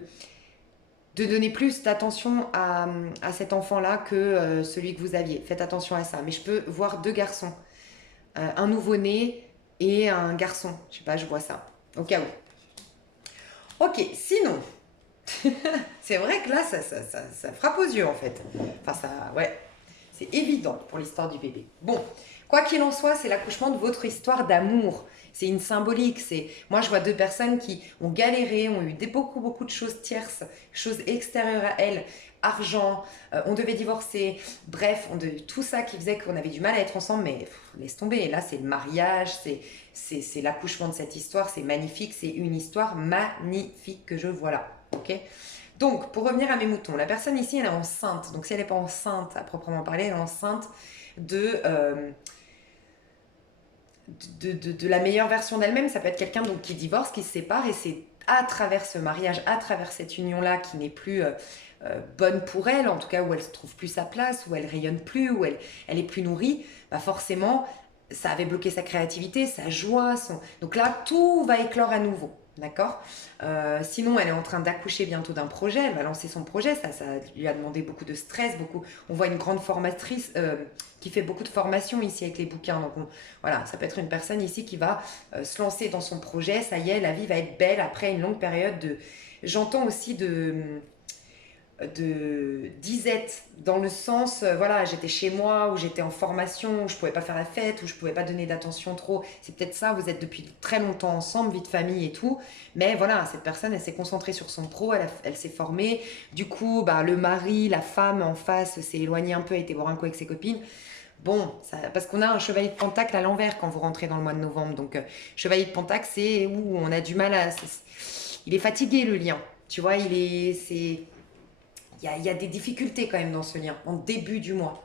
donner plus d'attention à cet enfant-là que celui que vous aviez. Faites attention à ça. Mais je peux voir deux garçons, un nouveau-né et un garçon. Je sais pas, je vois ça. Au cas où. Ok, sinon, c'est vrai que là, ça frappe aux yeux en fait. Enfin, ça, ouais, c'est évident pour l'histoire du bébé. Bon, quoi qu'il en soit, c'est l'accouchement de votre histoire d'amour. C'est une symbolique. Moi, je vois deux personnes qui ont galéré, ont eu beaucoup de choses tierces, choses extérieures à elles, argent, on devait divorcer, bref, tout ça qui faisait qu'on avait du mal à être ensemble, mais laisse tomber. Et là, c'est le mariage, c'est l'accouchement de cette histoire, c'est magnifique, c'est une histoire magnifique que je vois là. Ok. Donc, pour revenir à mes moutons, la personne ici, elle est enceinte. Donc, si elle n'est pas enceinte à proprement parler, elle est enceinte de la meilleure version d'elle-même. Ça peut être quelqu'un donc qui divorce, qui se sépare, et c'est à travers ce mariage, à travers cette union-là qui n'est plus bonne pour elle, en tout cas où elle se trouve plus sa place, où elle rayonne plus, où elle est plus nourrie, bah forcément, ça avait bloqué sa créativité, sa joie, donc là, tout va éclore à nouveau. D'accord. Sinon, elle est en train d'accoucher bientôt d'un projet. Elle va lancer son projet. Ça lui a demandé beaucoup de stress. On voit une grande formatrice qui fait beaucoup de formation ici avec les bouquins. Donc, voilà, ça peut être une personne ici qui va se lancer dans son projet. Ça y est, la vie va être belle après une longue période de. J'entends aussi de disette dans le sens, voilà, j'étais chez moi ou j'étais en formation, où je pouvais pas faire la fête, où je pouvais pas donner d'attention trop. C'est peut-être ça, vous êtes depuis très longtemps ensemble, vie de famille et tout. Mais voilà, cette personne, elle s'est concentrée sur son pro, elle s'est formée. Du coup, bah, le mari, la femme en face s'est éloigné un peu, a été boire un coup avec ses copines. Bon, ça, parce qu'on a un chevalier de Pentacle à l'envers quand vous rentrez dans le mois de novembre. Donc, chevalier de Pentacle, c'est où on a du mal à. Il est fatigué le lien. Tu vois, il y a des difficultés quand même dans ce lien, en début du mois.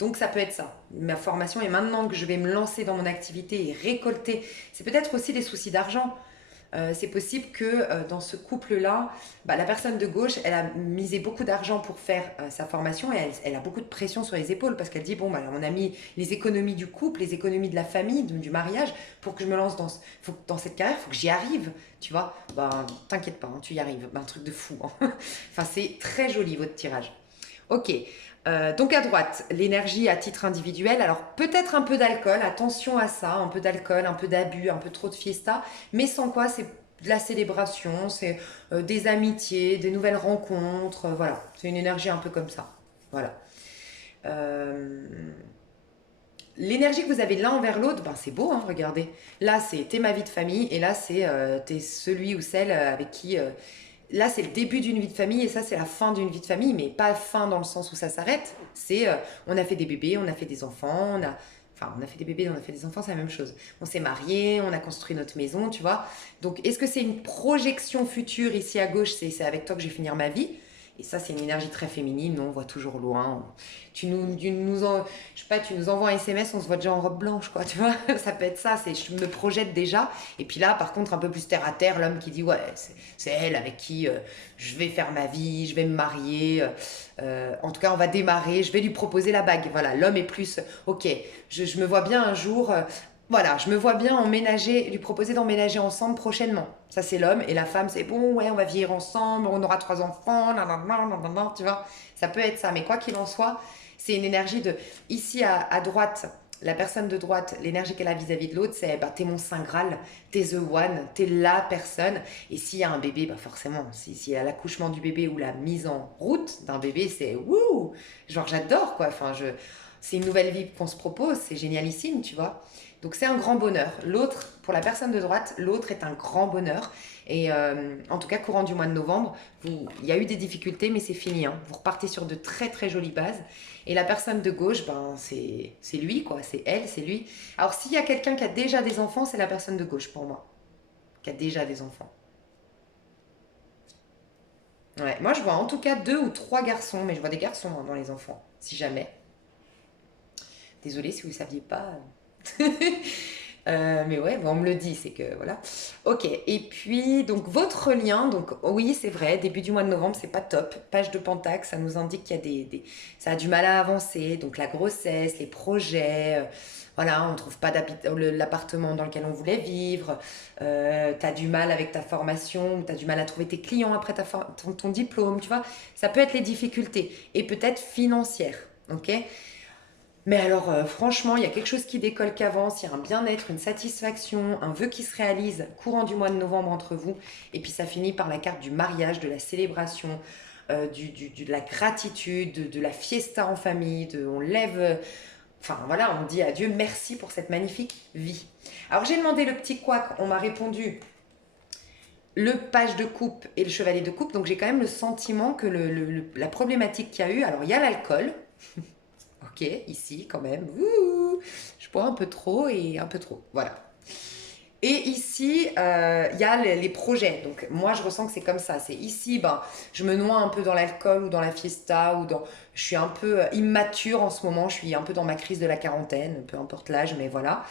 Donc ça peut être ça. Ma formation est maintenant que je vais me lancer dans mon activité et récolter. C'est peut-être aussi des soucis d'argent. C'est possible que dans ce couple-là, bah, la personne de gauche, elle a misé beaucoup d'argent pour faire sa formation et elle a beaucoup de pression sur les épaules parce qu'elle dit, bon, bah, on a mis les économies du couple, les économies de la famille, du mariage, pour que je me lance dans cette carrière, il faut que j'y arrive, tu vois. Bah, t'inquiète pas, hein, tu y arrives. Bah, un truc de fou, hein. Enfin, c'est très joli votre tirage. Ok, donc à droite, l'énergie à titre individuel. Alors peut-être un peu d'alcool, attention à ça, un peu d'alcool, un peu d'abus, un peu trop de fiesta, mais sans quoi c'est de la célébration, c'est des amitiés, des nouvelles rencontres, voilà, c'est une énergie un peu comme ça. Voilà. Euh, L'énergie que vous avez l'un envers l'autre, ben c'est beau, hein, regardez. Là, c'est t'es ma vie de famille, et là, c'est t'es celui ou celle avec qui là, c'est le début d'une vie de famille et ça, c'est la fin d'une vie de famille, mais pas fin dans le sens où ça s'arrête. C'est on a fait des bébés, on a fait des enfants, enfin, on a fait des bébés, on a fait des enfants, c'est la même chose. On s'est mariés, on a construit notre maison, tu vois. Donc, est-ce que c'est une projection future ici à gauche, c'est avec toi que je vais finir ma vie? Et ça, c'est une énergie très féminine, nous, on voit toujours loin. Je sais pas, tu nous envoies un SMS, on se voit déjà en robe blanche, quoi, tu vois. Ça peut être ça, c'est je me projette déjà. Et puis là, par contre, un peu plus terre à terre, l'homme qui dit, ouais, c'est elle avec qui je vais faire ma vie, je vais me marier. En tout cas, on va démarrer, je vais lui proposer la bague. Voilà, l'homme est plus, ok, je me vois bien un jour, voilà, je me vois bien emménager, lui proposer d'emménager ensemble prochainement. Ça, c'est l'homme. Et la femme, c'est bon, ouais, on va vieillir ensemble, on aura 3 enfants, nanana, nanana, tu vois. Ça peut être ça. Mais quoi qu'il en soit, c'est une énergie de. Ici, à droite, la personne de droite, l'énergie qu'elle a vis-à-vis de l'autre, c'est bah, t'es mon Saint Graal, t'es the one, t'es la personne. Et s'il y a un bébé, bah forcément, s'il y a l'accouchement du bébé ou la mise en route d'un bébé, c'est wouh! Genre, j'adore, quoi. Enfin, c'est une nouvelle vie qu'on se propose, c'est génialissime, tu vois. Donc c'est un grand bonheur. L'autre, pour la personne de droite, l'autre est un grand bonheur. Et en tout cas, courant du mois de novembre, il y a eu des difficultés, mais c'est fini, hein. Vous repartez sur de très très jolies bases. Et la personne de gauche, ben, c'est lui, quoi. C'est elle, c'est lui. Alors s'il y a quelqu'un qui a déjà des enfants, c'est la personne de gauche pour moi. Qui a déjà des enfants. Ouais. Moi, je vois en tout cas 2 ou 3 garçons, mais je vois des garçons hein, dans les enfants, si jamais. Désolée si vous ne saviez pas. Mais ouais, bon, on me le dit, c'est que voilà. Ok, et puis donc votre lien, donc oui, c'est vrai, début du mois de novembre, c'est pas top. Page de Pentacle, ça nous indique qu'il y a ça a du mal à avancer, donc la grossesse, les projets, voilà, on trouve pas l'appartement dans lequel on voulait vivre, t'as du mal avec ta formation, t'as du mal à trouver tes clients après ton diplôme, tu vois, ça peut être les difficultés, et peut-être financières, ok? Mais alors, franchement, il y a quelque chose qui décolle qu'avance, il y a un bien-être, une satisfaction, un vœu qui se réalise courant du mois de novembre entre vous. Et puis ça finit par la carte du mariage, de la célébration, de la gratitude, de la fiesta en famille, on lève. Enfin voilà, on dit à Dieu merci pour cette magnifique vie. Alors j'ai demandé le petit couac, on m'a répondu le page de coupe et le chevalier de coupe. Donc j'ai quand même le sentiment que la problématique qu'il y a eu, alors il y a l'alcool. Ok, ici quand même, ouh, je bois un peu trop et un peu trop, voilà. Et ici, il y a les projets. Donc moi, je ressens que c'est comme ça. C'est ici, ben, je me noie un peu dans l'alcool ou dans la fiesta ou dans. Je suis un peu immature en ce moment. Je suis un peu dans ma crise de la quarantaine, peu importe l'âge, mais voilà.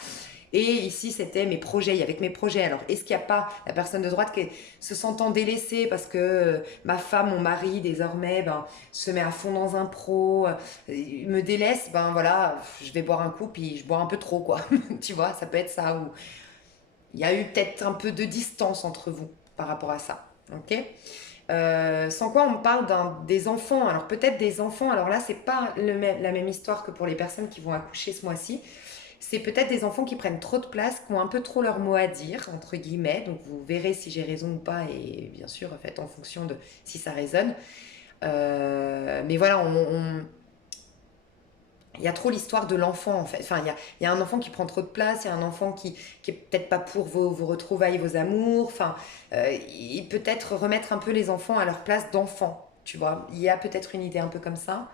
Et ici, c'était mes projets, avec mes projets. Alors, est-ce qu'il n'y a pas la personne de droite qui se sentant délaissée parce que ma femme, mon mari, désormais, ben, se met à fond dans un pro, me délaisse, ben voilà, je vais boire un coup, puis je bois un peu trop, quoi. Tu vois, ça peut être ça. Ou il y a eu peut-être un peu de distance entre vous par rapport à ça. Ok. Sans quoi on parle des enfants. Alors peut-être des enfants, alors là c'est pas la même histoire que pour les personnes qui vont accoucher ce mois-ci. C'est peut-être des enfants qui prennent trop de place, qui ont un peu trop leur mot à dire, entre guillemets. Donc vous verrez si j'ai raison ou pas, et bien sûr, faites en fonction de si ça résonne. Mais voilà, il y a trop l'histoire de l'enfant en fait. Enfin, il y a un enfant qui prend trop de place, il y a un enfant qui est peut-être pas pour vos retrouvailles, vos amours. Enfin, il peut-être remettre un peu les enfants à leur place d'enfants, tu vois. Il y a peut-être une idée un peu comme ça.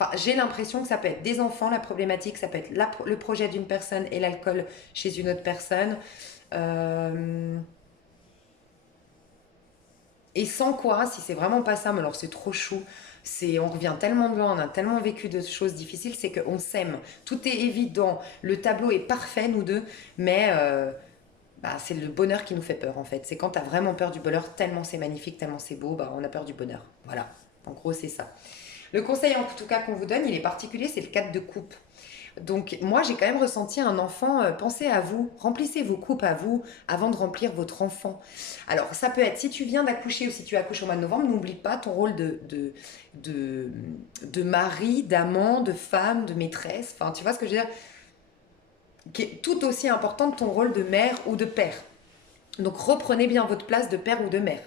Enfin, j'ai l'impression que ça peut être des enfants, la problématique, ça peut être le projet d'une personne et l'alcool chez une autre personne. Euh, Et sans quoi, si c'est vraiment pas ça, mais alors c'est trop chou, on revient tellement de loin, on a tellement vécu de choses difficiles, c'est qu'on s'aime. Tout est évident, le tableau est parfait, nous deux, mais bah, c'est le bonheur qui nous fait peur en fait. C'est quand t'as vraiment peur du bonheur, tellement c'est magnifique, tellement c'est beau, bah, on a peur du bonheur. Voilà, en gros c'est ça. Le conseil en tout cas qu'on vous donne, il est particulier, c'est le 4 de coupe. Donc moi, j'ai quand même ressenti un enfant. Pensez à vous, remplissez vos coupes à vous avant de remplir votre enfant. Alors ça peut être si tu viens d'accoucher ou si tu accouches au mois de novembre, n'oublie pas ton rôle de, de mari, d'amant, de femme, de maîtresse. Enfin, tu vois ce que je veux dire, qui est tout aussi important que ton rôle de mère ou de père. Donc reprenez bien votre place de père ou de mère,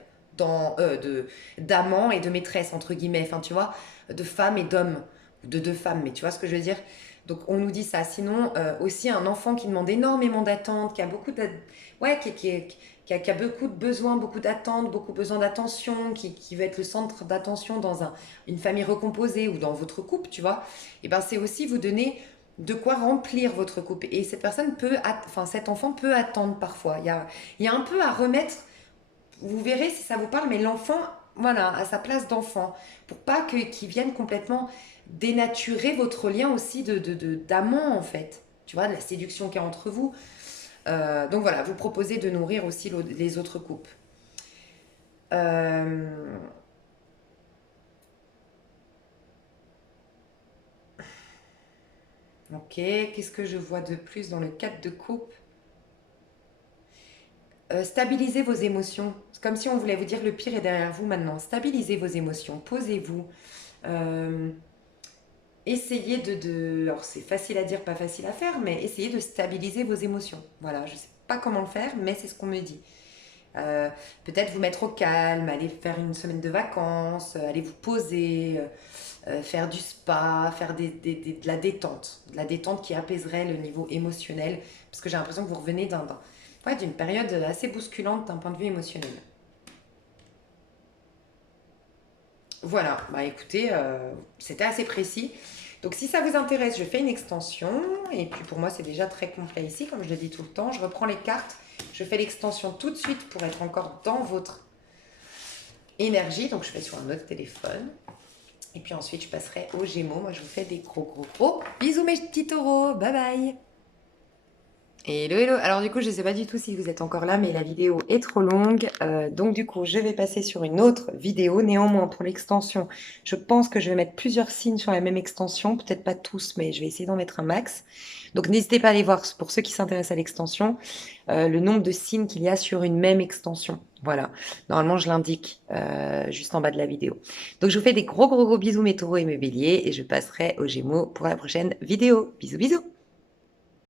d'amant et de maîtresse entre guillemets. Enfin, tu vois, de femme et d'homme, de deux femmes. Mais tu vois ce que je veux dire. Donc on nous dit ça. Sinon, aussi un enfant qui demande énormément d'attente, qui a beaucoup ouais, qui a beaucoup de besoins, beaucoup d'attentes, beaucoup besoin d'attention, qui veut être le centre d'attention dans une famille recomposée ou dans votre couple, tu vois. Et ben c'est aussi vous donner de quoi remplir votre couple. Et cette personne enfin cet enfant peut attendre parfois. Il y a un peu à remettre, vous verrez si ça vous parle, mais l'enfant, voilà, à sa place d'enfant, pour pas qu'il vienne complètement dénaturer votre lien aussi d'amant en fait. Tu vois, de la séduction qu'il y a entre vous. Donc voilà, vous proposez de nourrir aussi les autres couples. Euh, ok, qu'est-ce que je vois de plus dans le cadre de couple? Stabilisez vos émotions. C'est comme si on voulait vous dire le pire est derrière vous maintenant. Stabilisez vos émotions, posez-vous. Euh, Essayez alors c'est facile à dire, pas facile à faire, mais essayez de stabiliser vos émotions. Voilà, je ne sais pas comment le faire, mais c'est ce qu'on me dit. Euh, Peut-être vous mettre au calme, aller faire une semaine de vacances, aller vous poser, faire du spa, faire de la détente. De la détente qui apaiserait le niveau émotionnel, parce que j'ai l'impression que vous revenez ouais, d'une période assez bousculante d'un point de vue émotionnel. Voilà, bah écoutez, c'était assez précis. Donc si ça vous intéresse, je fais une extension. Et puis pour moi, c'est déjà très complet ici, comme je le dis tout le temps. Je reprends les cartes, je fais l'extension tout de suite pour être encore dans votre énergie. Donc je fais sur un autre téléphone. Et puis ensuite, je passerai aux Gémeaux. Moi, je vous fais des gros, gros, gros bisous mes petits taureaux. Bye bye. Hello, hello. Alors du coup, je ne sais pas du tout si vous êtes encore là, mais la vidéo est trop longue. Donc du coup, je vais passer sur une autre vidéo. Néanmoins, pour l'extension, je pense que je vais mettre plusieurs signes sur la même extension. Peut-être pas tous, mais je vais essayer d'en mettre un max. Donc n'hésitez pas à aller voir, pour ceux qui s'intéressent à l'extension, le nombre de signes qu'il y a sur une même extension. Voilà. Normalement, je l'indique juste en bas de la vidéo. Donc je vous fais des gros, gros, gros bisous mes taureaux et mes béliers. Et je passerai aux Gémeaux pour la prochaine vidéo. Bisous, bisous.